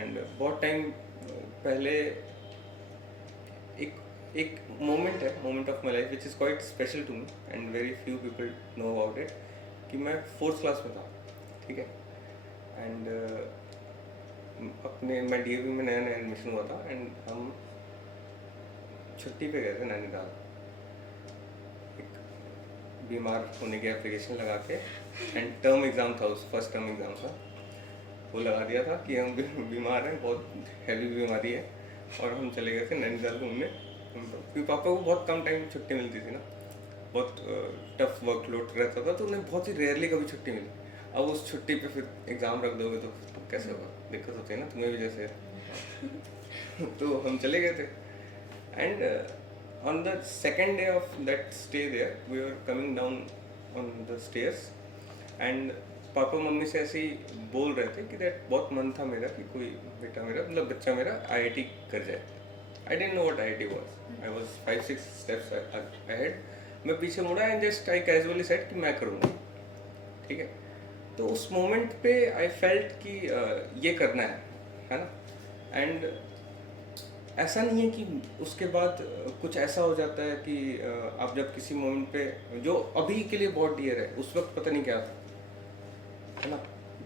And बहुत time पहले एक moment है, moment of my life which is quite special to me and very few people know about it, कि मैं 4th class में था, ठीक है, and मैं DAV में नया एडमिशन हुआ था एंड हम छुट्टी पे गए थे नैनीताल, एक बीमार होने की एप्लीकेशन लगा के, एंड टर्म एग्ज़ाम था, उस फर्स्ट टर्म एग्ज़ाम था, वो लगा दिया था कि हम बीमार हैं, बहुत हैवी बीमारी है, और हम चले गए थे नैनीताल घूमने, क्योंकि पापा को बहुत कम टाइम छुट्टी मिलती थी ना, बहुत टफ वर्कलोड रहता था, तो उन्हें बहुत ही रेयरली कभी छुट्टी मिली. अब उस छुट्टी पे फिर एग्ज़ाम रख दोगे तो कैसे होगा, दिक्कत होती है ना, तुम्हें भी जैसे. तो हम चले गए थे, and on the second day of that stay there, we were coming down on the stairs, and papa mummy से ऐसे ही बोल रहे थे कि दैट बहुत मन था मेरा कि कोई बेटा मेरा, मतलब बच्चा मेरा IIT कर जाए. I didn't know what IIT was. I was 5-6 steps ahead. मैं पीछे मुड़ा and just I casually said कि मैं करूँगा, ठीक है. तो उस मोमेंट पे आई फेल्ट कि ये करना है ना. एंड ऐसा नहीं है कि उसके बाद कुछ ऐसा हो जाता है कि आप जब किसी मोमेंट पे जो अभी के लिए बहुत डियर है, उस वक्त पता नहीं क्या था, है ना.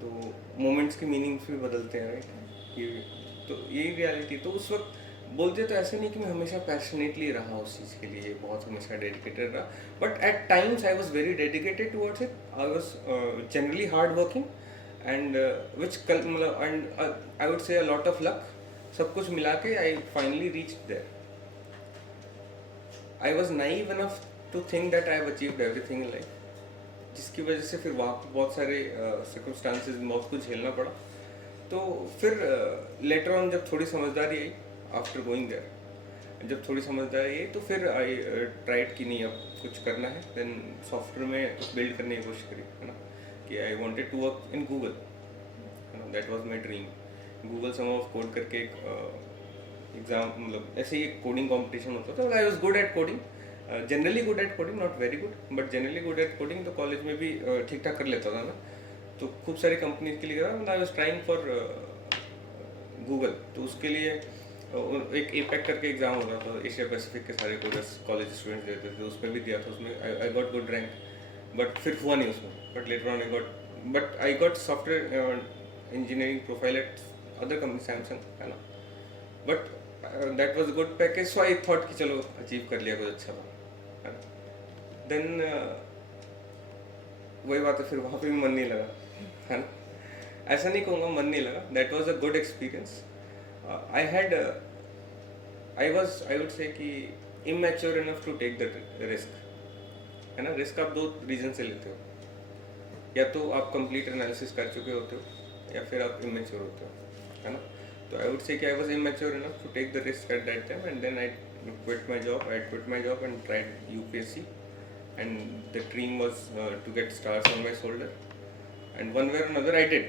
तो मोमेंट्स के मीनिंग्स भी बदलते हैं, राइट. तो यही रियलिटी. तो उस वक्त बोलते तो ऐसे नहीं कि मैं हमेशा पैशनेटली रहा उस चीज़ के लिए, बहुत हमेशा डेडिकेटेड रहा, but at times I was very dedicated towards it. I was generally hard working and which मतलब एंड आई वुड से अ लॉट ऑफ लक. सब कुछ मिला के I finally reach there. I was naive enough to think that I have achieved everything in life, जिसकी वजह से फिर वहाँ पर बहुत सारे सर्कमस्टांसेस बहुत कुछ झेलना पड़ा. तो फिर लेटर ऑन जब थोड़ी समझदारी आई, आफ्टर गोइंग देयर जब थोड़ी समझदारी आई, तो फिर आई ट्राइड कि नहीं अब कुछ करना है. देन सॉफ्टवेयर में बिल्ड करने की कोशिश करी, है ना, कि I wanted to work in Google, है ना. That was my dream. Google summer of code करके एक एग्ज़ाम, मतलब ऐसे ही एक कोडिंग कंपटीशन होता था. I was good at coding, generally good at coding, not very good but generally good at coding. तो कॉलेज में भी ठीक ठाक कर लेता था मैं, तो खूब सारी कंपनीज के लिए गया. I was trying for Google. तो उसके लिए एक एपेक करके एग्ज़ाम हो रहा था, एशिया पैसिफिक के सारे कोडर्स कॉलेज स्टूडेंट्स देते थे, उसमें भी दिया था. उसमें I got good rank, but फिर हुआ नहीं उसमें. But later on I got software engineering profile eight other company, Samsung, है ना. But that was good package, so I thought कि चलो अचीव कर लिया, कुछ अच्छा था, है ना. देन वही बात है, फिर वहाँ पे भी मन नहीं लगा, है ना. ऐसा नहीं कहूँगा मन नहीं लगा. That was a good experience. I would say कि immature enough to take the risk, है ना. रिस्क आप दो रीजन से लेते हो, या तो आप कंप्लीट एनालिसिस कर चुके होते हो, या फिर आप इमेच्योर होते हो, है ना. तो आई वुड से कि I was immature enough to take the risk at that time, and then I quit my job and tried UPSC, and the dream was to get stars on my shoulder, and one way or another I did.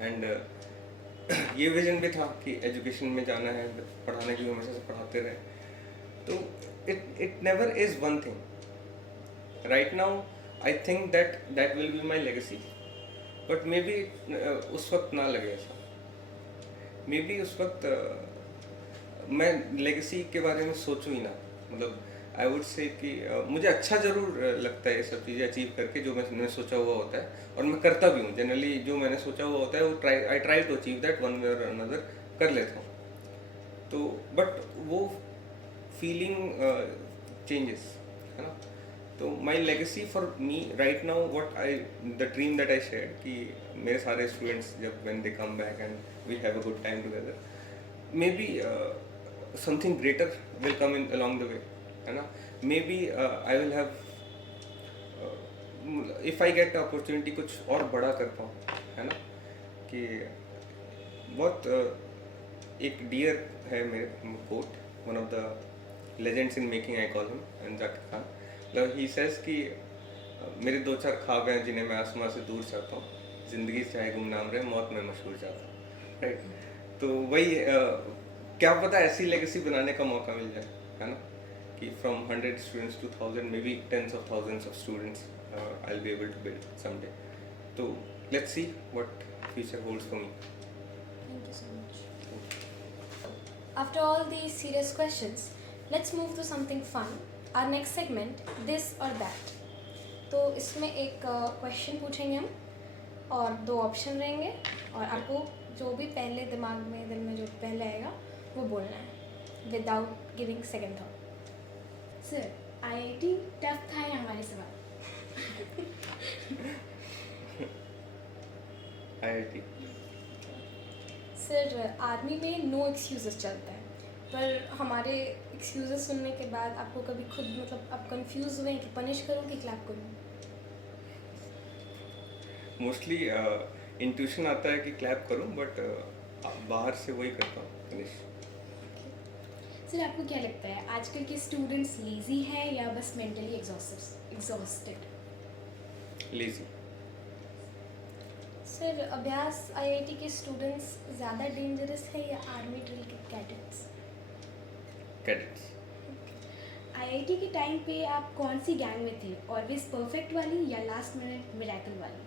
And ये vision भी था कि education में जाना है, पढ़ाने की हमेशा से पढ़ाते रहे. तो it never is one thing. Right now I think that will be my legacy, but may be उस वक्त ना लगे ऐसा. मे बी उस वक्त मैं लेगेसी के बारे में सोचूं ही ना. मतलब आई वुड से कि मुझे अच्छा ज़रूर लगता है ये सब चीज़ें अचीव करके, जो मैंने सोचा हुआ होता है, और मैं करता भी हूँ. जनरली जो मैंने सोचा हुआ होता है वो I try to achieve that one way or another, कर लेता हूँ. तो बट वो फीलिंग चेंजेस, है ना. तो my legacy for me right now, the dream that I share, कि मेरे सारे स्टूडेंट्स जब when they come back and we have a good time together, maybe something greater will come in along the way, है ना. Maybe I will have, if I get opportunity कुछ और बड़ा कर पाऊँ, है ना. कि बहुत एक डियर है मेरे quote, one of the legends in making I call him, Zakir Khan. मतलब ही सेज कि मेरे 2-4 ख्वाब हैं जिन्हें मैं आसमां से दूर चाहता हूँ, ज़िंदगी चाहे गुमनाम रहे, मौत में मशहूर चाहता हूँ. राइट। तो वही क्या पता ऐसी लेगेसी बनाने का मौका मिल जाए, है ना, कि from 100 students to 1000 maybe tens of thousands of students I will be able to build someday. तो let's see what future holds for me. Thank you so much. After all these serious questions, let's move to something fun. Our next segment, this or that. तो इसमें एक question पूछेंगे हम और 2 option रहेंगे और आपको जो भी पहले दिल में जो पहले आएगा वो बोलना है without giving second thought. Sir IIT tough था या हमारे सवाल? आईआईटी। सर आर्मी में नो एक्सक्यूजेस चलता है, पर हमारे एक्सक्यूजेस सुनने के बाद आपको कभी खुद मतलब आप कंफ्यूज हुए हैं कि पनिश करूँ कि क्लैप करूँ? मोस्टली इंट्यूशन आता है कि क्लैप करूं, बट बाहर से वही करता हूँ, फिनिश। सर आपको क्या लगता है आजकल के स्टूडेंट्स लेजी हैं या बस मेंटली एग्जॉस्टेड? लेजी। सर अभ्यास आईआईटी के स्टूडेंट्स ज़्यादा डेंजरस है या आर्मी ड्रिल के कैडेट्स? कैडेट्स। आईआईटी के टाइम पे आप कौन सी गैंग में थे, ऑलवेज परफेक्ट वाली या लास्ट मिनट मिरेकल वाली?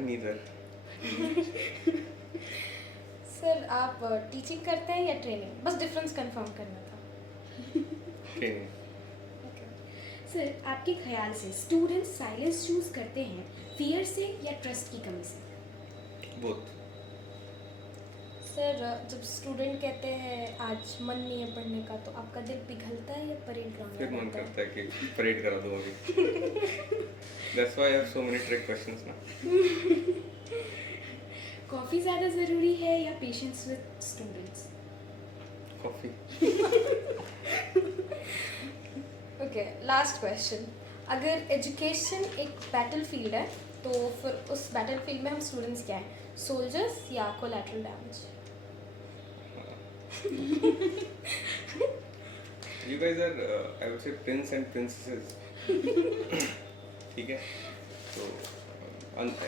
नीदर। सर आप टीचिंग करते हैं या ट्रेनिंग? बस डिफरेंस कंफर्म करना था। ट्रेनिंग। ओके। सर आपके ख्याल से स्टूडेंट्स साइलेंस चूज करते हैं फियर से या ट्रस्ट की कमी से? बोथ। सर जब स्टूडेंट कहते हैं आज मन नहीं है पढ़ने का, तो आपका दिल पिघलता है या परेड ग्राउंड फिर मन करता है कि परेड करा दो अभी। That's why I have so many trick questions now. Coffee ज़्यादा ज़रूरी है या patience with students? Coffee. Okay, last question. अगर एजुकेशन एक बैटलफील्ड है तो फिर उस बैटलफील्ड में हम स्टूडेंट्स क्या हैं, सोल्जर्स या collateral damage? You guys are, I would say, prince and princesses. ठीक है, तो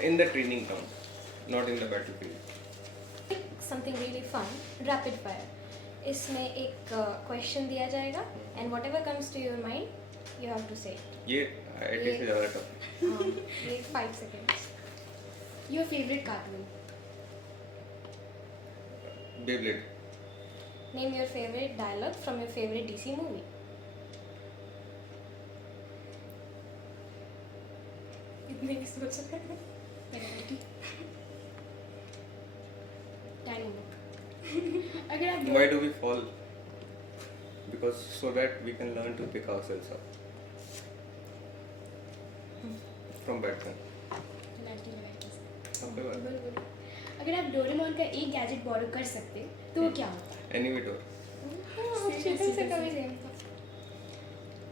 in the training ground, not in the battlefield. Something really fun, rapid fire. इसमें एक क्वेश्चन दिया जाएगा and whatever comes to your mind you have to say. ये IIT से ज़्यादा टफ। ये 5 seconds. Your favourite cartoon? Beyblade. Name your favourite dialogue from your favourite DC movie. इतने की सोच रहे हैं। अगर आप Why do we fall? Because so that we can learn to pick ourselves up from bad things. आपके बाद अगर आप डोरेमोन का एक गैजेट बोरो कर सकते तो वो क्या होता? एनिमेटर। शीतल से कभी सेम था।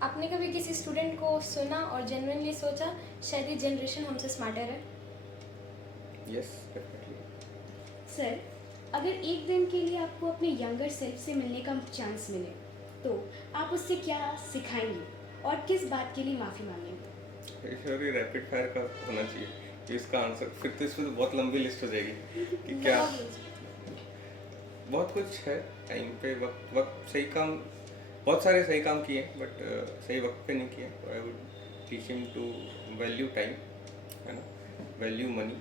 आपने कभी किसी स्टूडेंट को सुना और जेन्युइनली सोचा शायद ये जनरेशन हमसे स्मार्टर है? Yes, definitely. सर अगर एक दिन के लिए आपको अपने यंगर सेल्फ से मिलने का चांस मिले तो आप उससे क्या सिखाएंगे और किस बात के लिए माफ़ी मांगेंगे? श्योर, ये रैपिड फायर का होना चाहिए कि इसका आंसर, फिर तो इसमें तो बहुत लंबी लिस्ट हो जाएगी कि क्या। बहुत कुछ है, टाइम पे वक्त सही काम, बहुत सारे सही काम किए बट सही वक्त पे नहीं किए। I would teach him to value time, है ना, वैल्यू मनी,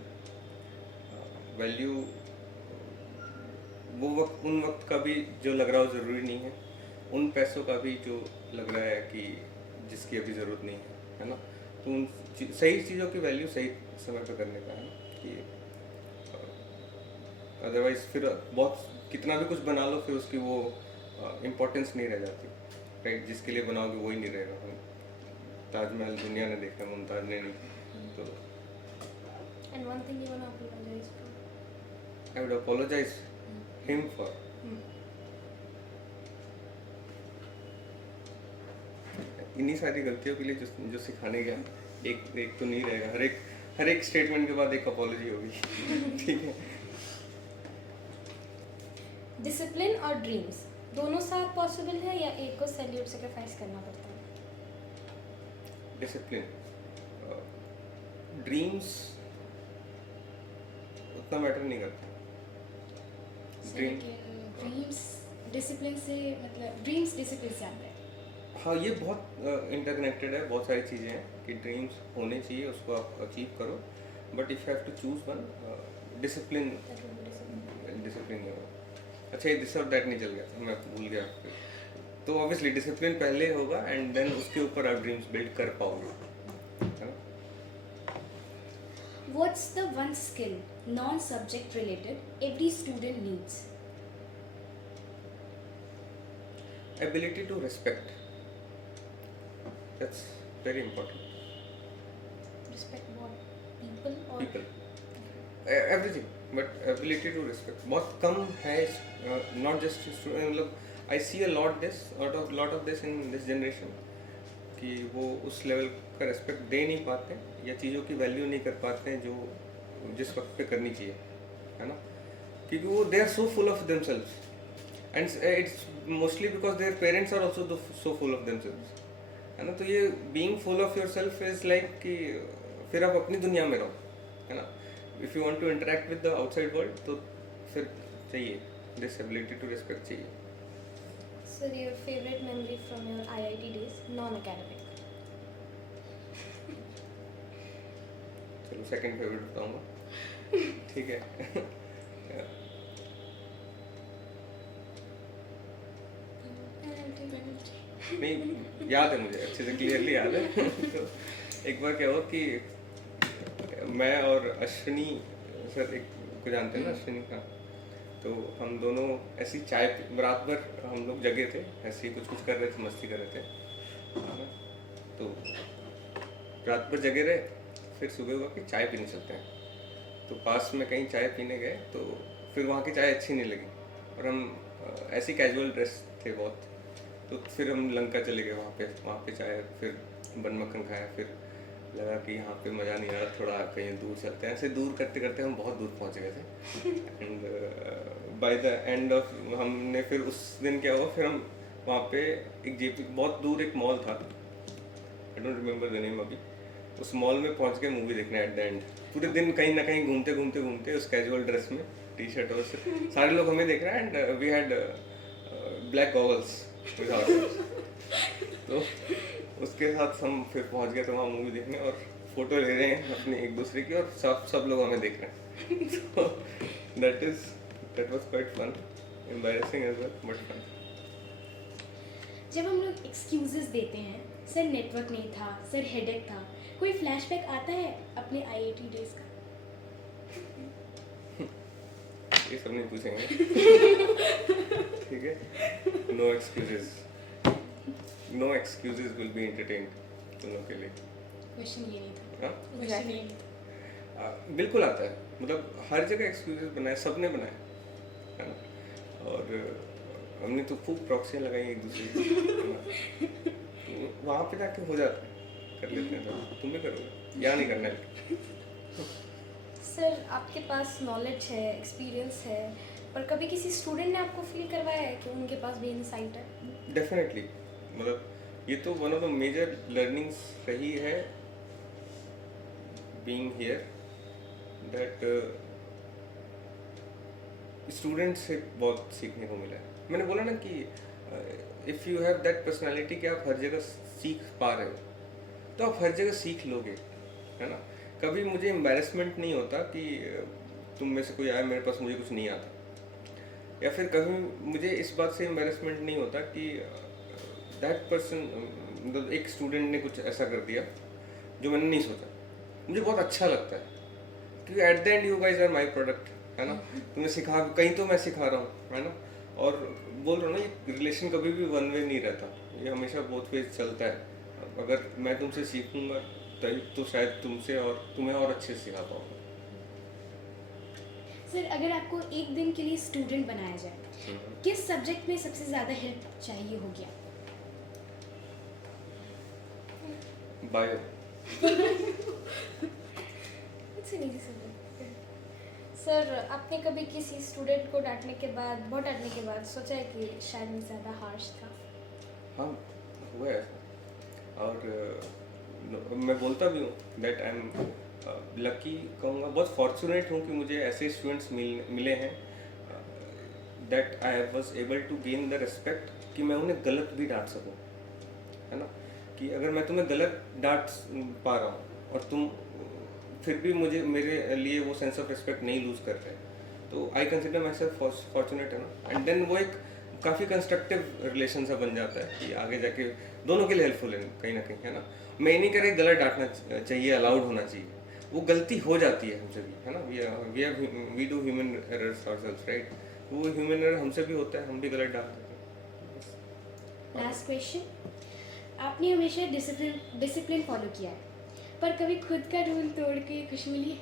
वैल्यू वो वक्त, उन वक्त का भी जो लग रहा हो ज़रूरी नहीं है, उन पैसों का भी जो लग रहा है कि जिसकी अभी ज़रूरत नहीं है ना, तो उन सही चीज़ों की वैल्यू सही समय पर करने का है ना, कि अदरवाइज फिर बहुत कितना भी कुछ बना लो फिर उसकी वो इम्पोर्टेंस नहीं रह जाती, राइट। जिसके लिए बनाओगे वही नहीं रहेगा। ताजमहल दुनिया ने देखा, मुमताज ने नहीं। तो And one thing you wanna apologize for? I would apologize him for इन्हीं सारी गलतियों के लिए जो सिखाने गया। एक तो नहीं रहेगा, हर एक स्टेटमेंट के बाद एक अपॉलॉजी होगी। ठीक है। डिसिप्लिन और ड्रीम्स दोनों साथ पॉसिबल है या एक को सैल्यूट सेक्रीफाइस करना पड़ता है? डिसिप्लिन, ड्रीम्स उतना मैटर नहीं करता। ड्रीम्स डिसिप्लिन से मतलब ड्रीम्स डिसिप्लिन से आता है. हाँ, ये बहुत इंटरकनेक्टेड है, बहुत सारी चीज़ें हैं कि ड्रीम्स होने चाहिए, उसको आप अचीव करो, but if have to choose one, discipline discipline अच्छा ये दिस और दैट नहीं चल गया था, मैं भूल गया. तो ऑब्वियसली डिसिप्लिन पहले होगा एंड देन उसके ऊपर आप ड्रीम्स बिल्ड कर पाओगे, है ना. What's the one skill, non-subject related, every student needs? Ability to respect, that's very important. Respect what? People or People, everything, but ability to respect बहुत कम है, not just मतलब I see a lot of this in this generation कि वो उस level का respect दे नहीं पाते या चीज़ों की वैल्यू नहीं कर पाते हैं जो जिस वक्त पे करनी चाहिए, है ना. क्योंकि वो they are so full of themselves and it's mostly because their parents are also so full of themselves, है ना. तो ये being full of yourself is like कि फिर आप अपनी दुनिया में रहो, है ना. If you want to interact with the outside world तो फिर चाहिए दिस एबिलिटी टू रिस्पेक्ट चाहिए. sir, your favorite memory from your IIT days, non-academic? चलो सेकंड फेवरेट बताऊंगा, ठीक है. नहीं याद है मुझे अच्छे से, क्लियरली याद है. तो एक बार क्या हुआ कि मैं और अश्विनी सर एक को जानते हैं ना, अश्विनी का, तो हम दोनों ऐसी चाय रात भर हम लोग जगे थे, ऐसे ही कुछ कर रहे थे, मस्ती कर रहे थे, है ना. तो रात भर जगे रहे, फिर सुबह हुआ कि चाय पीने चलते हैं. तो पास में कहीं चाय पीने गए तो फिर वहाँ की चाय अच्छी नहीं लगी और हम ऐसे कैजुअल ड्रेस थे बहुत. तो फिर हम लंका चले गए, वहाँ पे चाय, फिर बन मक्खन खाया, फिर लगा कि यहाँ पे मज़ा नहीं आ रहा, थोड़ा कहीं दूर चलते हैं. ऐसे दूर करते करते हम बहुत दूर पहुँच गए थे and by the end of हमने फिर उस दिन क्या हुआ, फिर हम वहाँ पे एक जेपी बहुत दूर एक मॉल था, I don't remember the name अभी. उस मॉल में पहुँच के मूवी देखने एट द एंड. पूरे दिन कहीं ना कहीं घूमते उस कैजुअल ड्रेस में, टी शर्ट और सारे लोग हमें देख रहे हैं and we had black goggles without. तो उसके साथ हम फिर पहुंच गए थे वहाँ मूवी देखने और फोटो ले रहे हैं अपने एक दूसरे की और सब लोग हमें देख रहे हैं. तो that was quite fun, embarrassing as well but fun. जब हम लोग एक्सक्यूजेस देते हैं, सर नेटवर्क नहीं था, सर हेडेक था, कोई फ्लैशबैक आता है अपने आईआईटी डेज का? ये सब नहीं पूछेंगे, ठीक है. No excuses will be entertained तुम लोग के लिए. क्वेश्चन ये नहीं था. हाँ क्वेश्चन ये नहीं था. बिल्कुल आता है, मतलब हर जगह एक्सक्यूजेस बनाए, सबने बनाए, है ना. और हमने तो खूब प्रॉक्सियाँ लगाई एक दूसरे की, तो वहाँ पे जाके हो जाता है, कर लेते हैं. तो तुम भी करोगे या नहीं करना है? सर, आपके पास नॉलेज है, एक्सपीरियंस है, पर कभी किसी स्टूडेंट ने आपको फील करवाया है कि उनके पास भी इनसाइट है? डेफिनेटली, मतलब ये तो one of the major learnings रही है बीइंग हियर, दैट स्टूडेंट से बहुत सीखने को मिला है. मैंने बोला ना कि if you have that personality कि आप हर जगह सीख पा रहे हो, तो आप हर जगह सीख लोगे, है ना. कभी मुझे एम्बैरेसमेंट नहीं होता कि तुम में से कोई आया मेरे पास मुझे कुछ नहीं आता, या फिर कभी मुझे इस बात से एम्बैरेसमेंट नहीं होता कि दैट पर्सन, मतलब एक स्टूडेंट ने कुछ ऐसा कर दिया जो मैंने नहीं सोचा. मुझे बहुत अच्छा लगता है क्योंकि at the end you guys are my product, है ना. तुम्हें सिखा, कहीं तो मैं सिखा रहा हूँ, है ना. और बोल रहा हूँ ना, ये रिलेशन कभी भी वन वे नहीं रहता, ये हमेशा बोथ वे चलता है. अगर मैं तुमसे सीखूंगा तो शायद तुमसे और तुम्हें और अच्छे से सिखा पाऊंगा. सर, अगर आपको एक दिन के लिए स्टूडेंट बनाया जाए, किस सब्जेक्ट में सबसे ज़्यादा हेल्प चाहिए होगी? बायो. सर, आपने कभी किसी स्टूडेंट को डांटने के बाद, बहुत डांटने के बाद सोचा है कि शायद मैं ज़्यादा हार्श था? हाँ, हुआ है ऐसा. और मैं बोलता भी हूँ दैट आई एम लकी, कहूँगा बहुत फॉर्चुनेट हूँ कि मुझे ऐसे स्टूडेंट्स मिले हैं that I was able to gain the respect कि मैं उन्हें गलत भी डांट सकूँ, है ना, कि अगर मैं तुम्हें गलत डांट पा रहा हूँ और तुम फिर भी मुझे मेरे लिए वो सेंस ऑफ रिस्पेक्ट नहीं लूज कर रहे, तो I consider my self fortunate, है ना। एंड देन वो एक काफ़ी कंस्ट्रक्टिव रिलेशन सा बन जाता है कि आगे जाके दोनों के लिए हेल्पफुल है कहीं ना कहीं, है ना। मैं ये नहीं कह रही गलत डांटना चाहिए, अलाउड होना चाहिए, वो गलती हो जाती है हमसे भी, है ना। We do human errors ourselves, right. वो ह्यूमन एरर हमसे भी होता है, हम भी गलत डाल देते हैं। लास्ट क्वेश्चन, आपने हमेशा डिसिप्लिन फॉलो किया है, पर कभी खुद का रूल तोड़ के खुशी मिली है?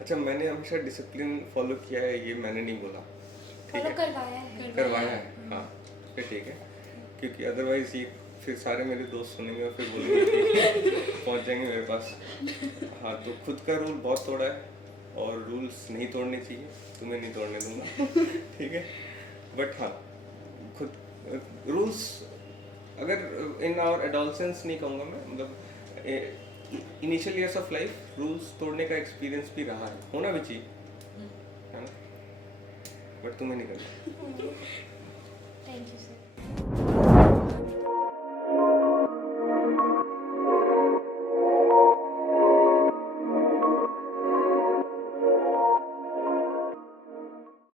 अच्छा, मैंने हमेशा डिसिप्लिन फॉलो किया है ये मैंने नहीं बोला, ठीक फॉलो है, करवाया है। करवाया है, हाँ, फिर ठीक है, क्योंकि अदरवाइज ये फिर सारे मेरे दोस्त सुनेंगे और फिर बोलेंगे कि पहुंच जाएंगे मेरे पास। हाँ, तो खुद का रूल बहुत तोड़ा है और रूल्स नहीं तोड़ने चाहिए, तुम्हें नहीं तोड़ने दूंगा, ठीक है। बट हाँ, खुद रूल्स अगर इन आवर एडोलसेंस नहीं कहूँगा मैं, मतलब initial years of life rules तोड़ने का एक्सपीरियंस भी रहा है, होना भी चाहिए, है ना, बट तुम्हें नहीं करना। Thank you sir.